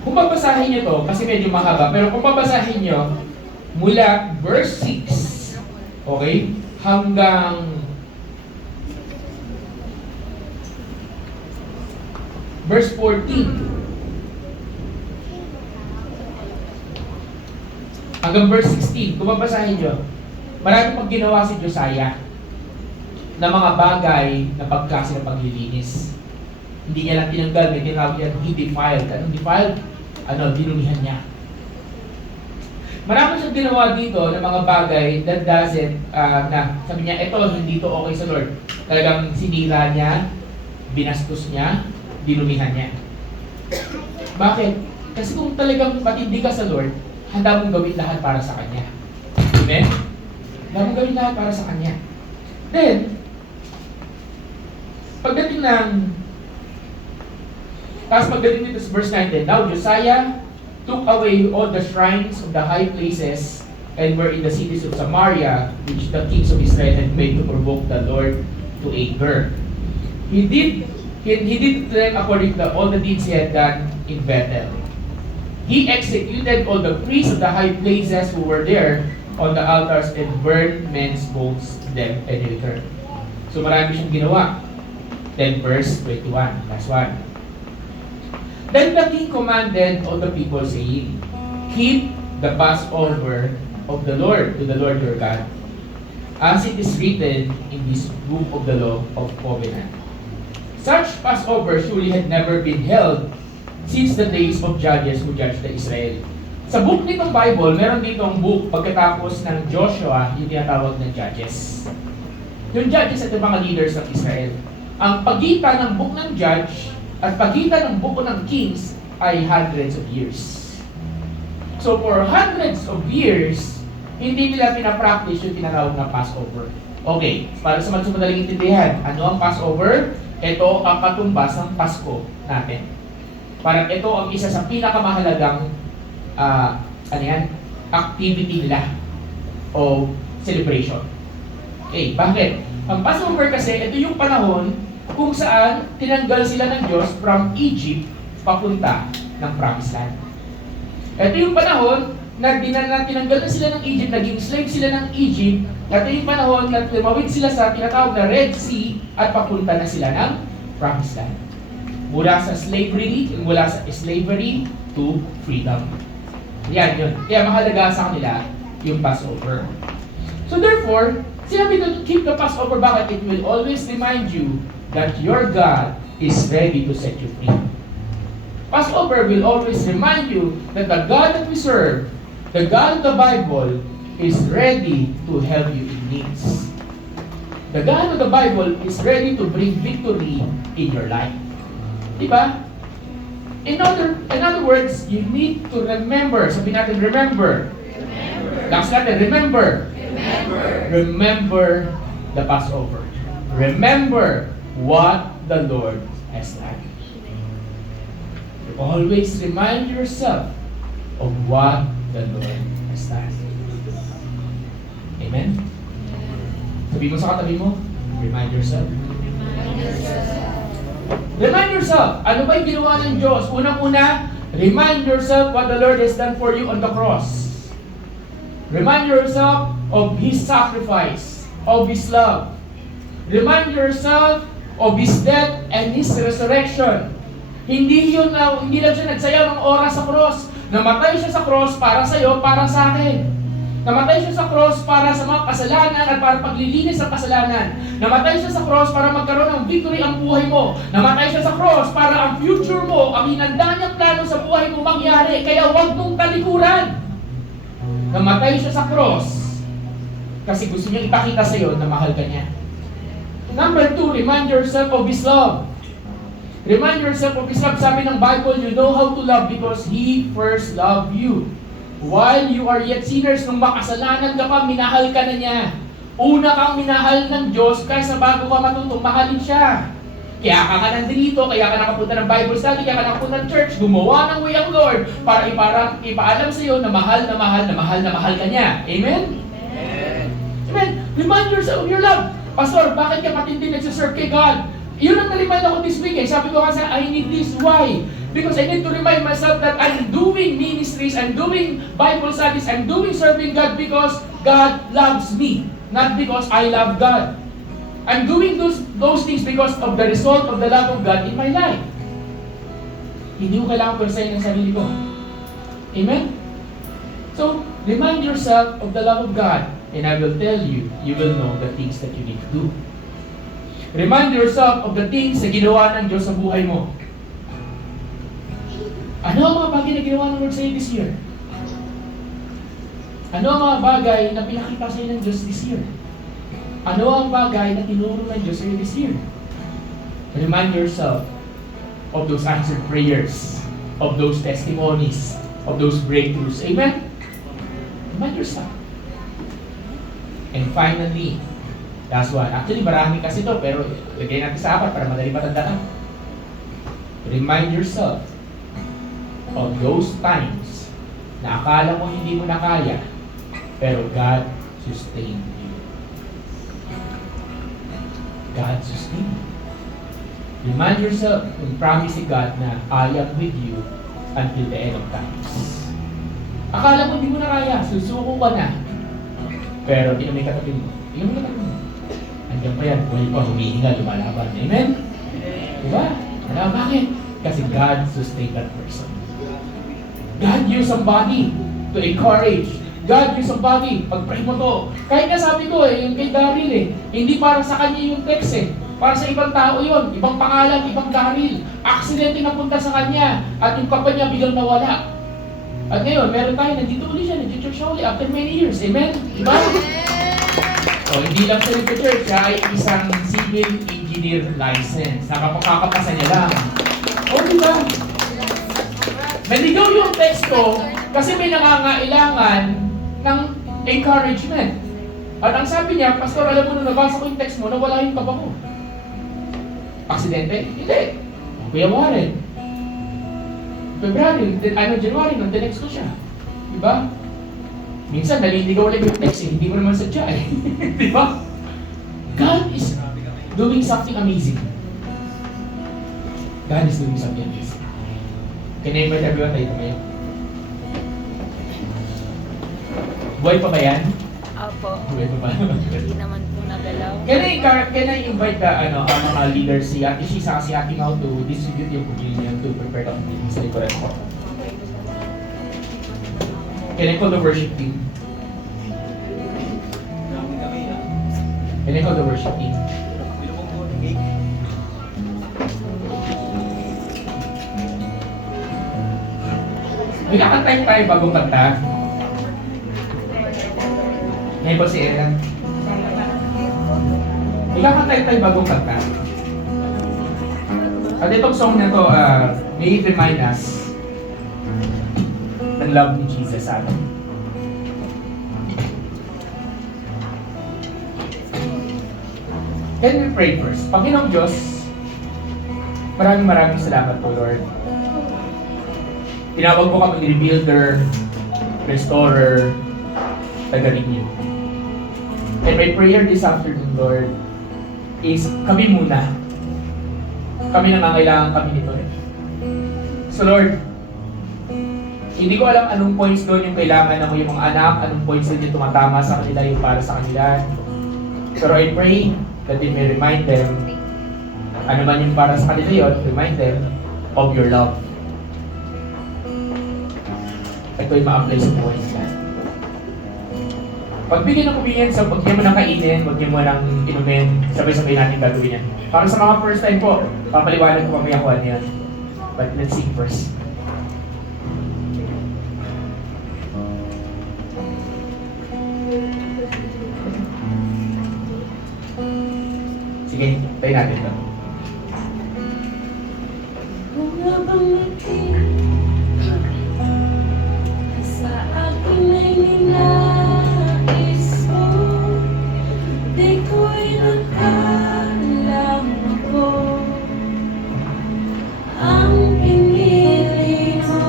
Kung babasahin nyo to, kasi medyo mahaba, pero kung babasahin nyo, mula verse 6, okay, hanggang verse 14, hanggang verse 16, kung babasahin nyo, marami pag ginawa si Josiah na mga bagay na pagklase ng paglilinis. Hindi niya lang tinanggal, may tinawag niya, he defiled. Anong defiled? Dinumihan niya. Marami siyang ginawa dito ng mga bagay that doesn't, na sabi niya, ito, hindi to okay sa Lord. Talagang sinira niya, binastos niya, dinumihan niya. Bakit? Kasi kung talagang matindi ka sa Lord, handa mong gawin lahat para sa Kanya. Amen? Handa mong gawin lahat para sa Kanya. Then, pagdating dito sa verse 19, now Josiah took away all the shrines of the high places and were in the cities of Samaria, which the kings of Israel had made to provoke the Lord to anger. He did to them according to all the deeds he had done in Bethel. He executed all the priests of the high places who were there on the altars and burned men's bones to them and returned. So marami siyang ginawa. Then verse 21, last one. Then the king commanded all the people, saying, keep the Passover of the Lord to the Lord your God, as it is written in this book of the law of covenant. Such Passover surely had never been held since the days of judges who judged the Israel. Sa book nitong Bible, meron ditong book pagkatapos ng Joshua, yung tinatawag ng Judges. Yung Judges at yung mga leaders ng Israel. Ang pagitan ng book ng Judge at pagitan ng buko ng Kings ay hundreds of years. So for hundreds of years, hindi nila pinapractice yung tinatawag na Passover. Okay, para sa madaling intindihan, ano ang Passover? Ito ang katumbas ng Pasko natin. Parang ito ang isa sa pinakamahalagang activity nila o celebration. Okay, bakit? Ang Passover kasi, ito yung panahon kung saan tinanggal sila ng Diyos from Egypt papunta ng Promised Land. Ito yung panahon na tinanggal na sila ng Egypt, naging slave sila ng Egypt. Ito yung panahon na tumawid sila sa tinatawag na Red Sea at papunta na sila ng Promised Land. Mula sa slavery to freedom. Yan yun. Kaya mahalaga sa kanila yung Passover. So therefore, sinabi to keep the Passover. Bakit? It will always remind you that your God is ready to set you free. Passover will always remind you that the God that we serve, the God of the Bible, is ready to help you in needs. The God of the Bible is ready to bring victory in your life. Diba? In other words, you need to remember. Sabihin natin, remember. Last natin, remember. Remember the Passover. Remember what the Lord has done. Always remind yourself of what the Lord has done. Amen? Sabi mo sa katabi mo, remind yourself. Remind yourself, ano ba yung ginawa ng Diyos? Unang-una, remind yourself what the Lord has done for you on the cross. Remind yourself of His sacrifice, of His love. Remind yourself of His death and His resurrection. Hindi lang siya nagsayaw ng oras sa cross. Namatay siya sa cross para sa iyo, para sa akin. Namatay siya sa cross para sa mga kasalanan at para paglilinis ng kasalanan. Namatay siya sa cross para magkaroon ng victory ang buhay mo. Namatay siya sa cross para ang future mo, ang hinanda niyang plano sa buhay mo mangyari. Kaya huwag mong talikuran. Namatay siya sa cross kasi gusto niyang ipakita sa iyo na mahal ka niya. Number 2, remind yourself of His love. Remind yourself of His love. Sabi ng Bible, you know how to love because He first loved you. While you are yet sinners, nung makasalanan ka pa, minahal ka na niya. Una kang minahal ng Diyos kaysa bago ka matutong mahalin siya. Kaya ka nga nandito, kaya ka nakapunta ng Bible study, kaya ka nakapunta ng church, gumawa ng way ang Lord para ipaalam sa iyo na mahal na mahal na mahal na mahal ka niya. Amen? Amen. Remind yourself of your love. Pastor, bakit ka matindi nagsiserve kay God? Yun ang na-remind ako this weekend. Sabi ko kasi, I need this. Why? Because I need to remind myself that I'm doing ministries, I'm doing Bible studies, I'm doing serving God because God loves me, not because I love God. I'm doing those things because of the result of the love of God in my life. Hindi ko kailangan persayin ng sarili ko. Amen? So, remind yourself of the love of God, and I will tell you, you will know the things that you need to do. Remind yourself of the things na ginawa ng Diyos sa buhay mo. Ano ang mga bagay na ginawa ng Lord sa iyo this year? Ano ang mga bagay na pinakita sa iyo ng Diyos this year? Ano ang bagay na tinuro ng Diyos sa iyo this year? Remind yourself of those answered prayers, of those testimonies, of those breakthroughs. Amen? Remind yourself. And finally, last one. Actually, marami kasi ito, pero lagay natin sa 4 para madali matandaan. Remind yourself of those times na akala mo hindi mo na kaya, pero God sustained you. God sustained you. Remind yourself ng promise ni God na I am with you until the end of times. Akala mo hindi mo na kaya, susuko ka na. Pero hindi na may katabi mo. Hindi mo katabi mo. Andiyan pa yan, buhay pa, humihinga, lumalaban. Amen? Diba? Alam, bakit? Kasi God sustained that person. God used somebody to encourage. God used somebody. Pag-pray mo to. Kahit nga sabi ko yung kay Daryl hindi para sa kanya yung text Para sa ibang tao yun. Ibang pangalan, ibang Daryl. Aksidente na punta sa kanya. At yung papa niya biglang nawala. At ngayon, meron tayo, nandito ulit siya, nag-church siya ulit after many years. Amen? Diba? So, hindi lang siya nag-church, siya ay isang civil engineer license. Nakapapakapasa niya lang. O, diba? Naligaw yung text ko kasi may nangangailangan ng encouragement. At ang sabi niya, Pastor, alam mo nung nabasa ko yung text mo, nawala yung kaba ko. Aksidente? Hindi. Kuya Warren. February, January, the next ko siya. Diba? Minsan, naliligaw ulit yung text hindi mo naman sadya Diba? God is doing something amazing. God is doing something amazing. Can I invite everyone tayo tumayo? Buhay pa ba yan? Opo. Buhay pa ba? Hindi naman po nagalaw. Can I invite the mga leaders, si Ate Shisa, si Ate Mau to distribute yung communion to prepare the communion sa likuran ko? Can I call the worship team? Can I call the worship team? May kakantahin tayo bagong kanta. Ngayon po si Ella. May kakantahin tayo bagong kanta. At itong song na to, may it remind us ng love ni Jesus sa atin. Can we pray first? Panginoong Diyos, maraming salamat po, Lord. Tinawag mo kami rebuilder, restorer, taga-renew. And my prayer this afternoon, Lord, is kami muna. Kami nangangailangan kami nito rin. So Lord, hindi ko alam anong points doon yung kailangan ng yung mga anak, anong points doon yung tumatama sa kanila, yung para sa kanila. Pero I pray that it may remind them, ano man yung para sa kanila yun, remind them of your love. Ito yung ma-apply sa buhay nila. Pagbigyan ng communion, so huwag niyo mo nang kainin, huwag niyo mo nang inumin, sabay-sabay natin gagawin yan. Para sa mga first time po, papaliwanag ko mamaya kung ano yan. But let's sing first. Sige, tayo natin ito. Mga bangiti sa akin ay ninais mo, di ko'y nakalang ako. Ang pinili mo,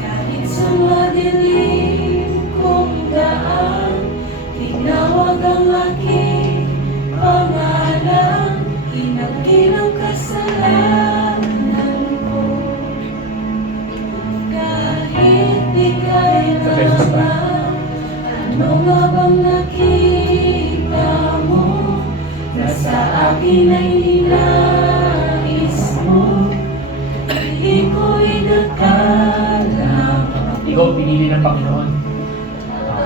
kahit sa madilim kong daan, tinawag ang aking pangalan, inagilang kasalanan ko. Kahit di kailangan, ano nga bang nakita mo, na sa akin ay ninais mo, di ko'y nakalang. Ikaw pinili ng Panginoon.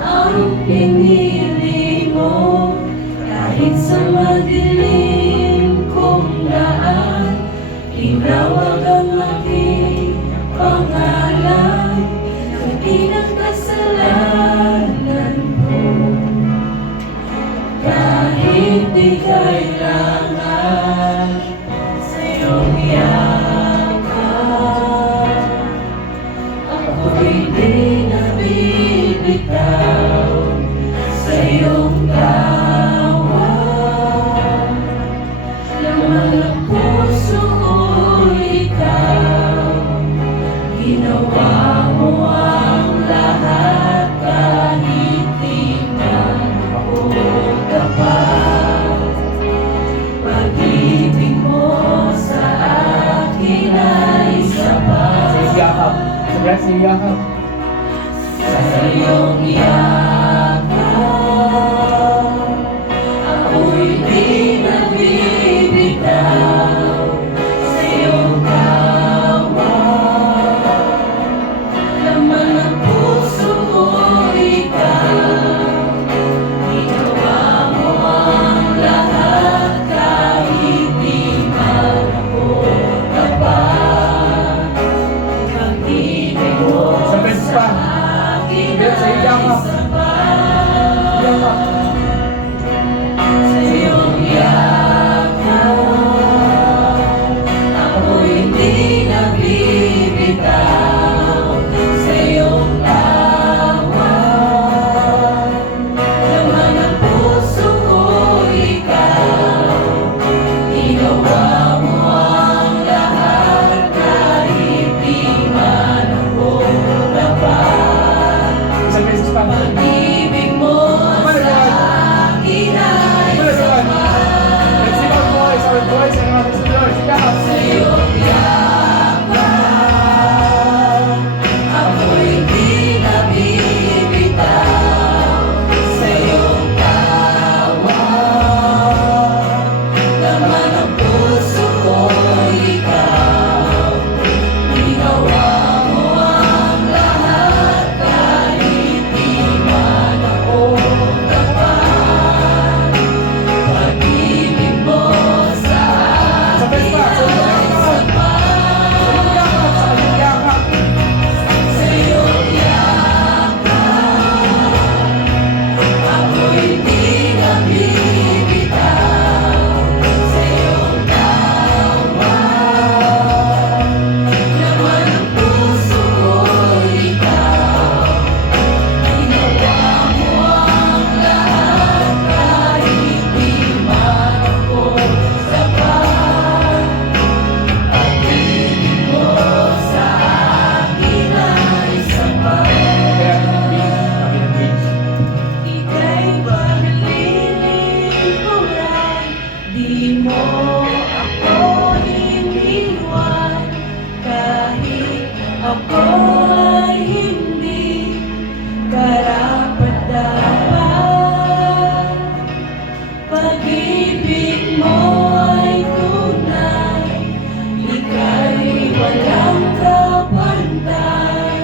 Ang pinili mo, kahit sa madilim kong daan, tinawag ang aking pangalan, hindi ng kasalanan ko. Kahit di kailangan sa iyong yakap, ako'y di nabibitaw sa iyong tawag. Laman ng puso ko'y ikaw, ginawa mo ang lahat kahit di man ako tapat. Pag-ibig mo sa akin ay sapat. Sa iyakap. Sobrang sa iyakap. Sa iyong yakap, ako'y di nabibitaw sa iyong tawag. Laman ng puso ko'y ikaw, ginawa mo ang lahat kahit di man ako tapat. Pag-ibig mo Sa friends pa. akin Sa iyakap. ay sapat. ako ay hindi karapat-dapat. Pag-ibig mo ay tunay, ika'y walang kapantay.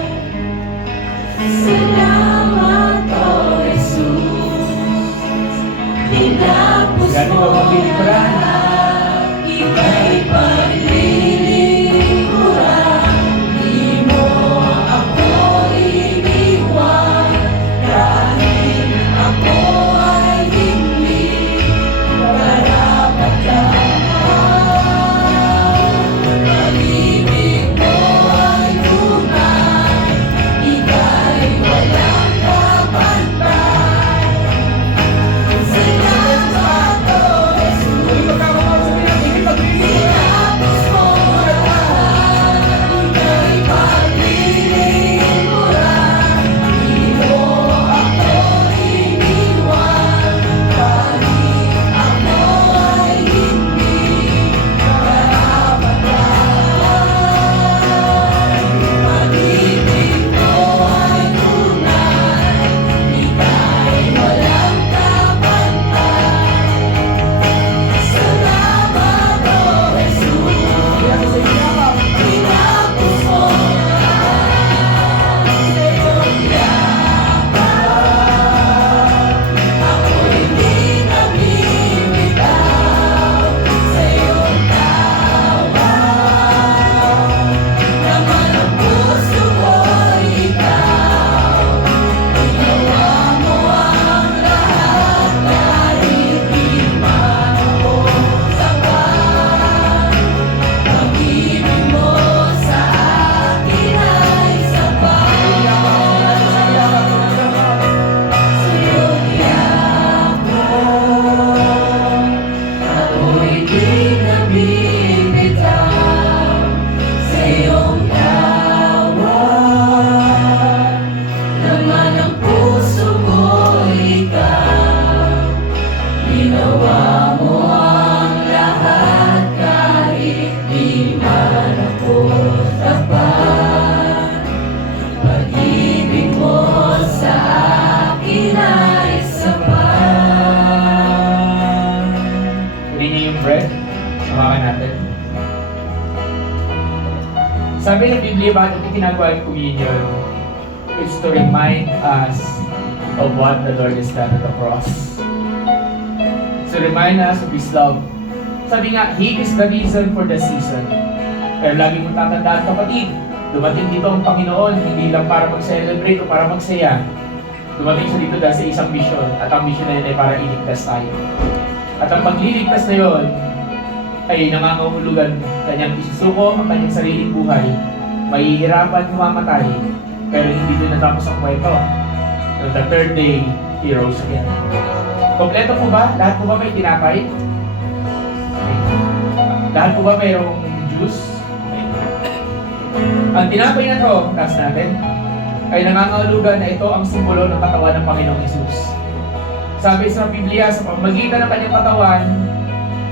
Salamat, O Jesus, tinapos Ganun mo ba magbibigyan? lahat, ika'y paglilingkuran. Di mo ako iniwan, kahit ako ay hindi karapat-dapat. Pag-ibig mo ay tunay, ika'y walang kapantay. Salamat, O Jesus, Uy, magkakaroon sa pinag-ibig. tinapos mo lahat, ika'y paglilingkuran. Di mo ako iniwan, kahit ako ay hindi karapat-dapat. Pag-ibig mo ay tunay, ika'y walang kapantay. Salamat, O Jesus, tinapos mo lahat, sa'yo'y yakap. Ako'y di namimitaw, sa'yong tawag. Laman ng puso ko'y ikaw, ginawa mo ang lahat, kahit di man ako sapat. Pag-ibig mo sa akin ay sapat. Sa'yong yakap, ako'y di nabibitaw, sa'yong tawag. Laman ng puso ko'y ikaw, ginawa mo ang lahat, kahit di man ako tapat. Pag-ibig mo sa akin ay sapat. Huli niyo yung bread. Samakan natin. Sabi ng Biblia, bakit itinagawa yung communion? It's to remind us of what the Lord has done at the cross. To remind us of His love. Sabi nga, He is the reason for the season. Pero lagi mong tatandaan, kapatid, dumating dito ang Panginoon, hindi lang para mag-celebrate o para magsaya. Dumating siya dito dahil sa isang mission, at ang mission na yun ay para iligtas tayo. At ang pagliligtas na yun ay nangangahulugan kanyang isusuko ang kanyang sariling buhay, mahihirapan, humamatay, pero hindi din natapos ang kwento. On the third day, He rose again. Kompleto po ba? Lahat po ba may tinapay? Okay. Lahat po ba mayroong juice? Okay. Ang tinapay na to, taas natin, ay nangangahulugan na ito ang simbolo ng katawan ng Panginoong Hesus. Sabi sa Biblia, sa pamagitan ng kanyang katawan,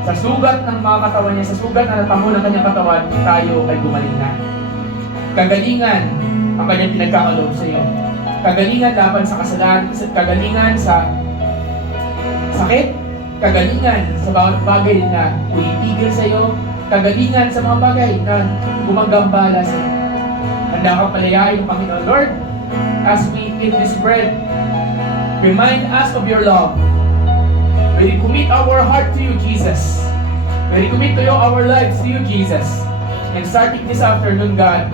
sa sugat ng mga katawan niya, sa sugat na natamo ng kanyang katawan, tayo ay gumaling na. Kagalingan ang kanyang pinagkakaloob sa iyo. Kagalingan laban sa kasalanan, kagalingan sa sakit, kagalingan sa bawat bagay na umitigil sa iyo, kagalingan sa mga bagay na gumagambala sa iyo. Handa kang palayain ng Panginoon. Lord, as we eat this bread, remind us of your love. We commit our heart to you, Jesus. We commit to you our lives to you, Jesus. And starting this afternoon, God,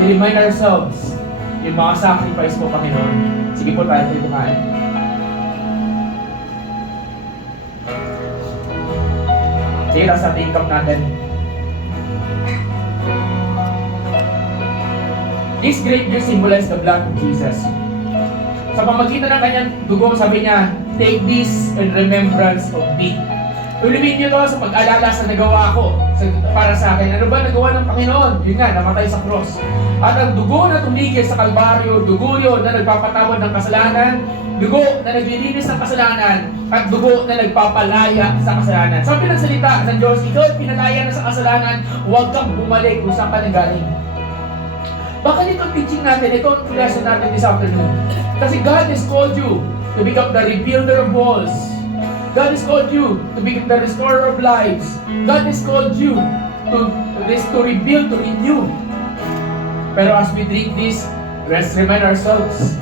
we remind ourselves yung mga sacrifice mo, Panginoon. Sige po tayo po kumain. Sige, nasa ating cup natin. This grape juice symbolizes the blood of Jesus. Sa pamagitan ng kanyang dugo, sabi niya, take this in remembrance of me. Tulimin niyo to sa pag-alala sa nagawa ko para sa akin. Ano ba nagawa ng Panginoon? Yun nga, namatay sa cross. At ang dugo na tumigil sa Kalbaryo, dugo yun na nagpapatawad ng kasalanan, dugo na naglilinis ng kasalanan, at dugo na nagpapalaya sa kasalanan. Sabi ng salita ng Diyos, ikaw ay pinalaya na sa kasalanan, huwag kang bumalik kung saan ka nanggaling. Bakit itong teaching natin, itong lesson natin this afternoon? Kasi God has called you to become the rebuilder of walls. God has called you to become the restorer of lives. God has called you to rebuild, to renew. Pero as we drink this, let's remind ourselves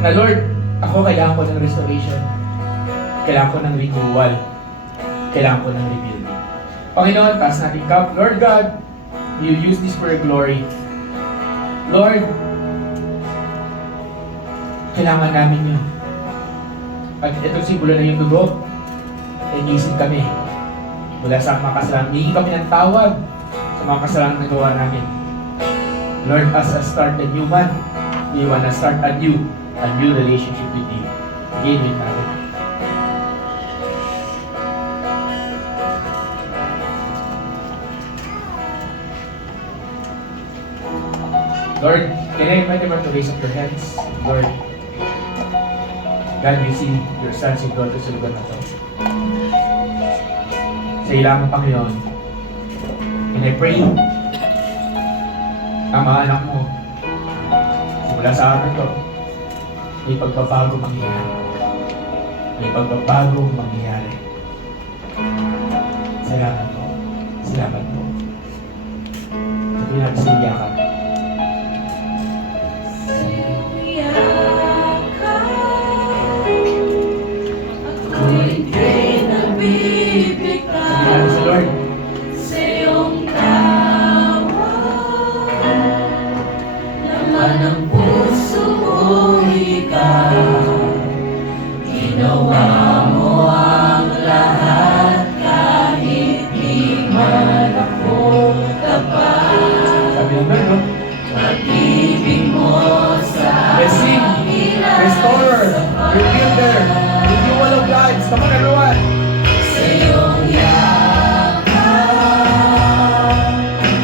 na Lord, ako kailangan ko ng restoration. Kailangan ko ng renewal. Kailangan ko ng rebuilding. Panginoon, taas natin cup. Lord God, you use this for your glory. Lord, kailangan namin yun. At itong simbolo na yung dugo, inisin kami mula sa mga kasalanan. Hingi kami ng tawad sa mga kasalanan na gawa namin. Lord, as I start a new man, we want to start a new relationship with you. Again, with natin. Lord, can I invite everyone to raise up your hands? Lord, God, you see your sons and daughters sa lugar na ito. Sa ilang Panginoon. And I pray, ang mga anak mo, simula sa atin to, may pagbabago mangyayari. May pagbabago mangyayari. Salamat po. Salamat po. Sabihin natin sa iyakan. Come on, everyone! Sa iyong yakap,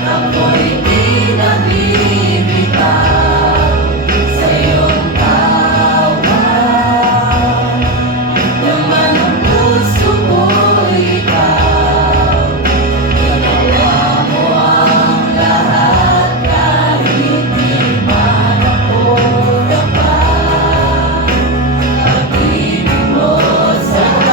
ako'y di nabibitaw. Sa iyong tawag, naman ang puso ko ikaw. Ginawa mo ang lahat kahit di man ako dapat. Pag-ibig mo sa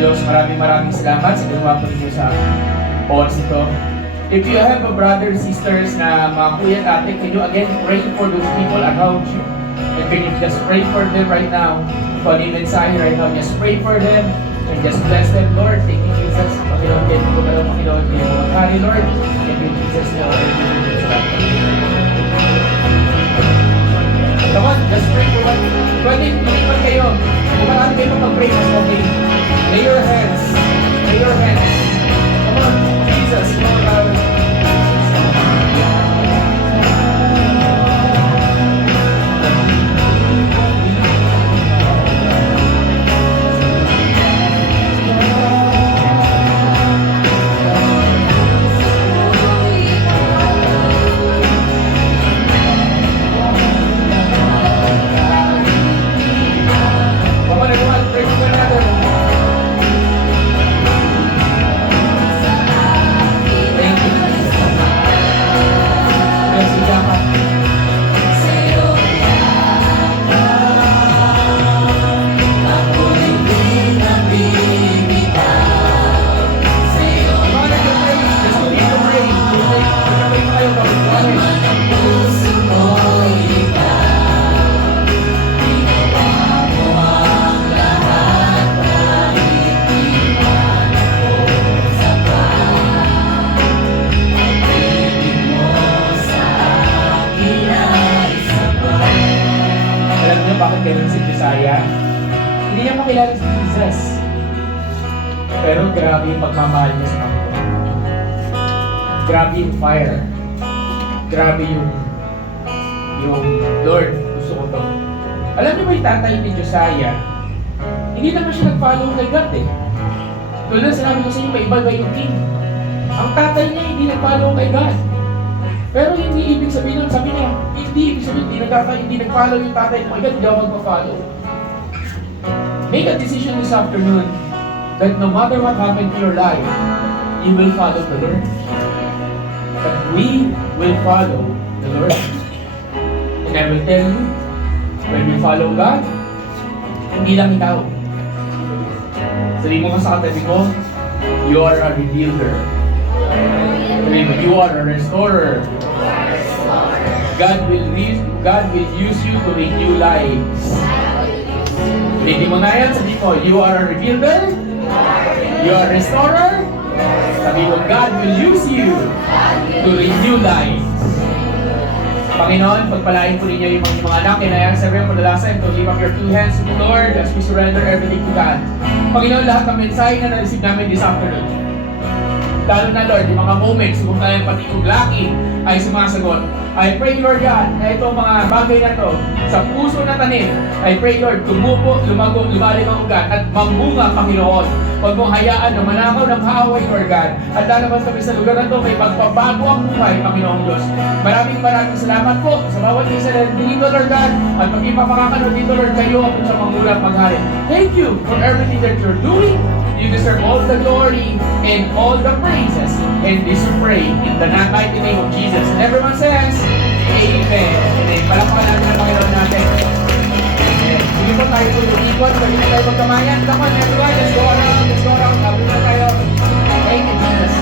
Diyos, maraming salamat sa ginawa po ninyo sa oras ito. If you have a brother, sisters na mga kuya natin, can you again pray for those people around you? And can you just pray for them right now? Kung ano yung mensahe right now, just pray for them and just bless them, Lord. Thank you, Jesus. Panginoon, kayo po ba Panginoon? Kayo po maghari, Lord. Thank you, Jesus. Come on, just pray for one. Pwede, tumipan kayo. Kung marami kayo mag-pray, mas okay. Lay your hands. Lay your hands. Come on, Jesus. Come on, Lord. Come on, everyone. Pray for one another. Bakit ganun si Josiah? Hindi niya makilala si Jesus. Pero grabe yung pagmamahal niya sa Panginoon. Grabe yung fire. Grabe yung Lord, gusto ko to. Alam niyo ba yung tatay ni Josiah? Hindi naman siya nag-follow kay God eh. Tulad na sinabi ko sa inyo, may iba yung king. Ang tatay niya hindi nag-follow kay God. Pero hindi ibig sabihin nun, sabi niya, hindi ibig sabihin, hindi nag-follow yung tatay mo kay God, hindi ako magpa-follow. Make a decision this afternoon that no matter what happened to your life, you will follow the Lord. That we will follow the Lord. And I will tell you, when we follow God, hindi lang ikaw. Sabi mo ka sa katabi ko, you are a rebuilder. Sabi mo, you are a restorer. God will use you to renew lives. Hindi mo na yan, sabi ko, you are a rebuilder, you are a restorer. Sabi mo, God will use you to renew lives. Panginoon, pagpalain po ninyo yung mga anak, kinayang sabihin po dalasan to lift up your two hands to the Lord as we surrender everything to God. Panginoon, lahat ng mensahe na na-receive namin this afternoon. Lalo na Lord, yung mga moments kung tayong pati uglaki ay sumasagot. I pray Lord God na itong mga bagay na to sa puso na tanim. I pray Lord, tumupo, lumago, lumalim ang ugat at mamunga Panginoon. Huwag mong hayaan na manakaw ng kaaway Lord God. At lalabas kami sa lugar na to, may pagpabago ang buhay Panginoong Diyos. Maraming salamat po sa bawat isa na dito Lord God. At mag-ipapakakano dito Lord kayo at sa mangulang magharin. Thank you for everything that you're doing. You deserve all the glory and all the praises. And this we pray in the mighty name of Jesus. And everyone says, Amen. Amen. Palakpakan natin ang Panginoon natin. Amen. Sige po tayo po yung ikot. Pwede na tayo magkamayan. Come on everyone, let's go around. Let's go around. Habang na tayo. Thank you Jesus.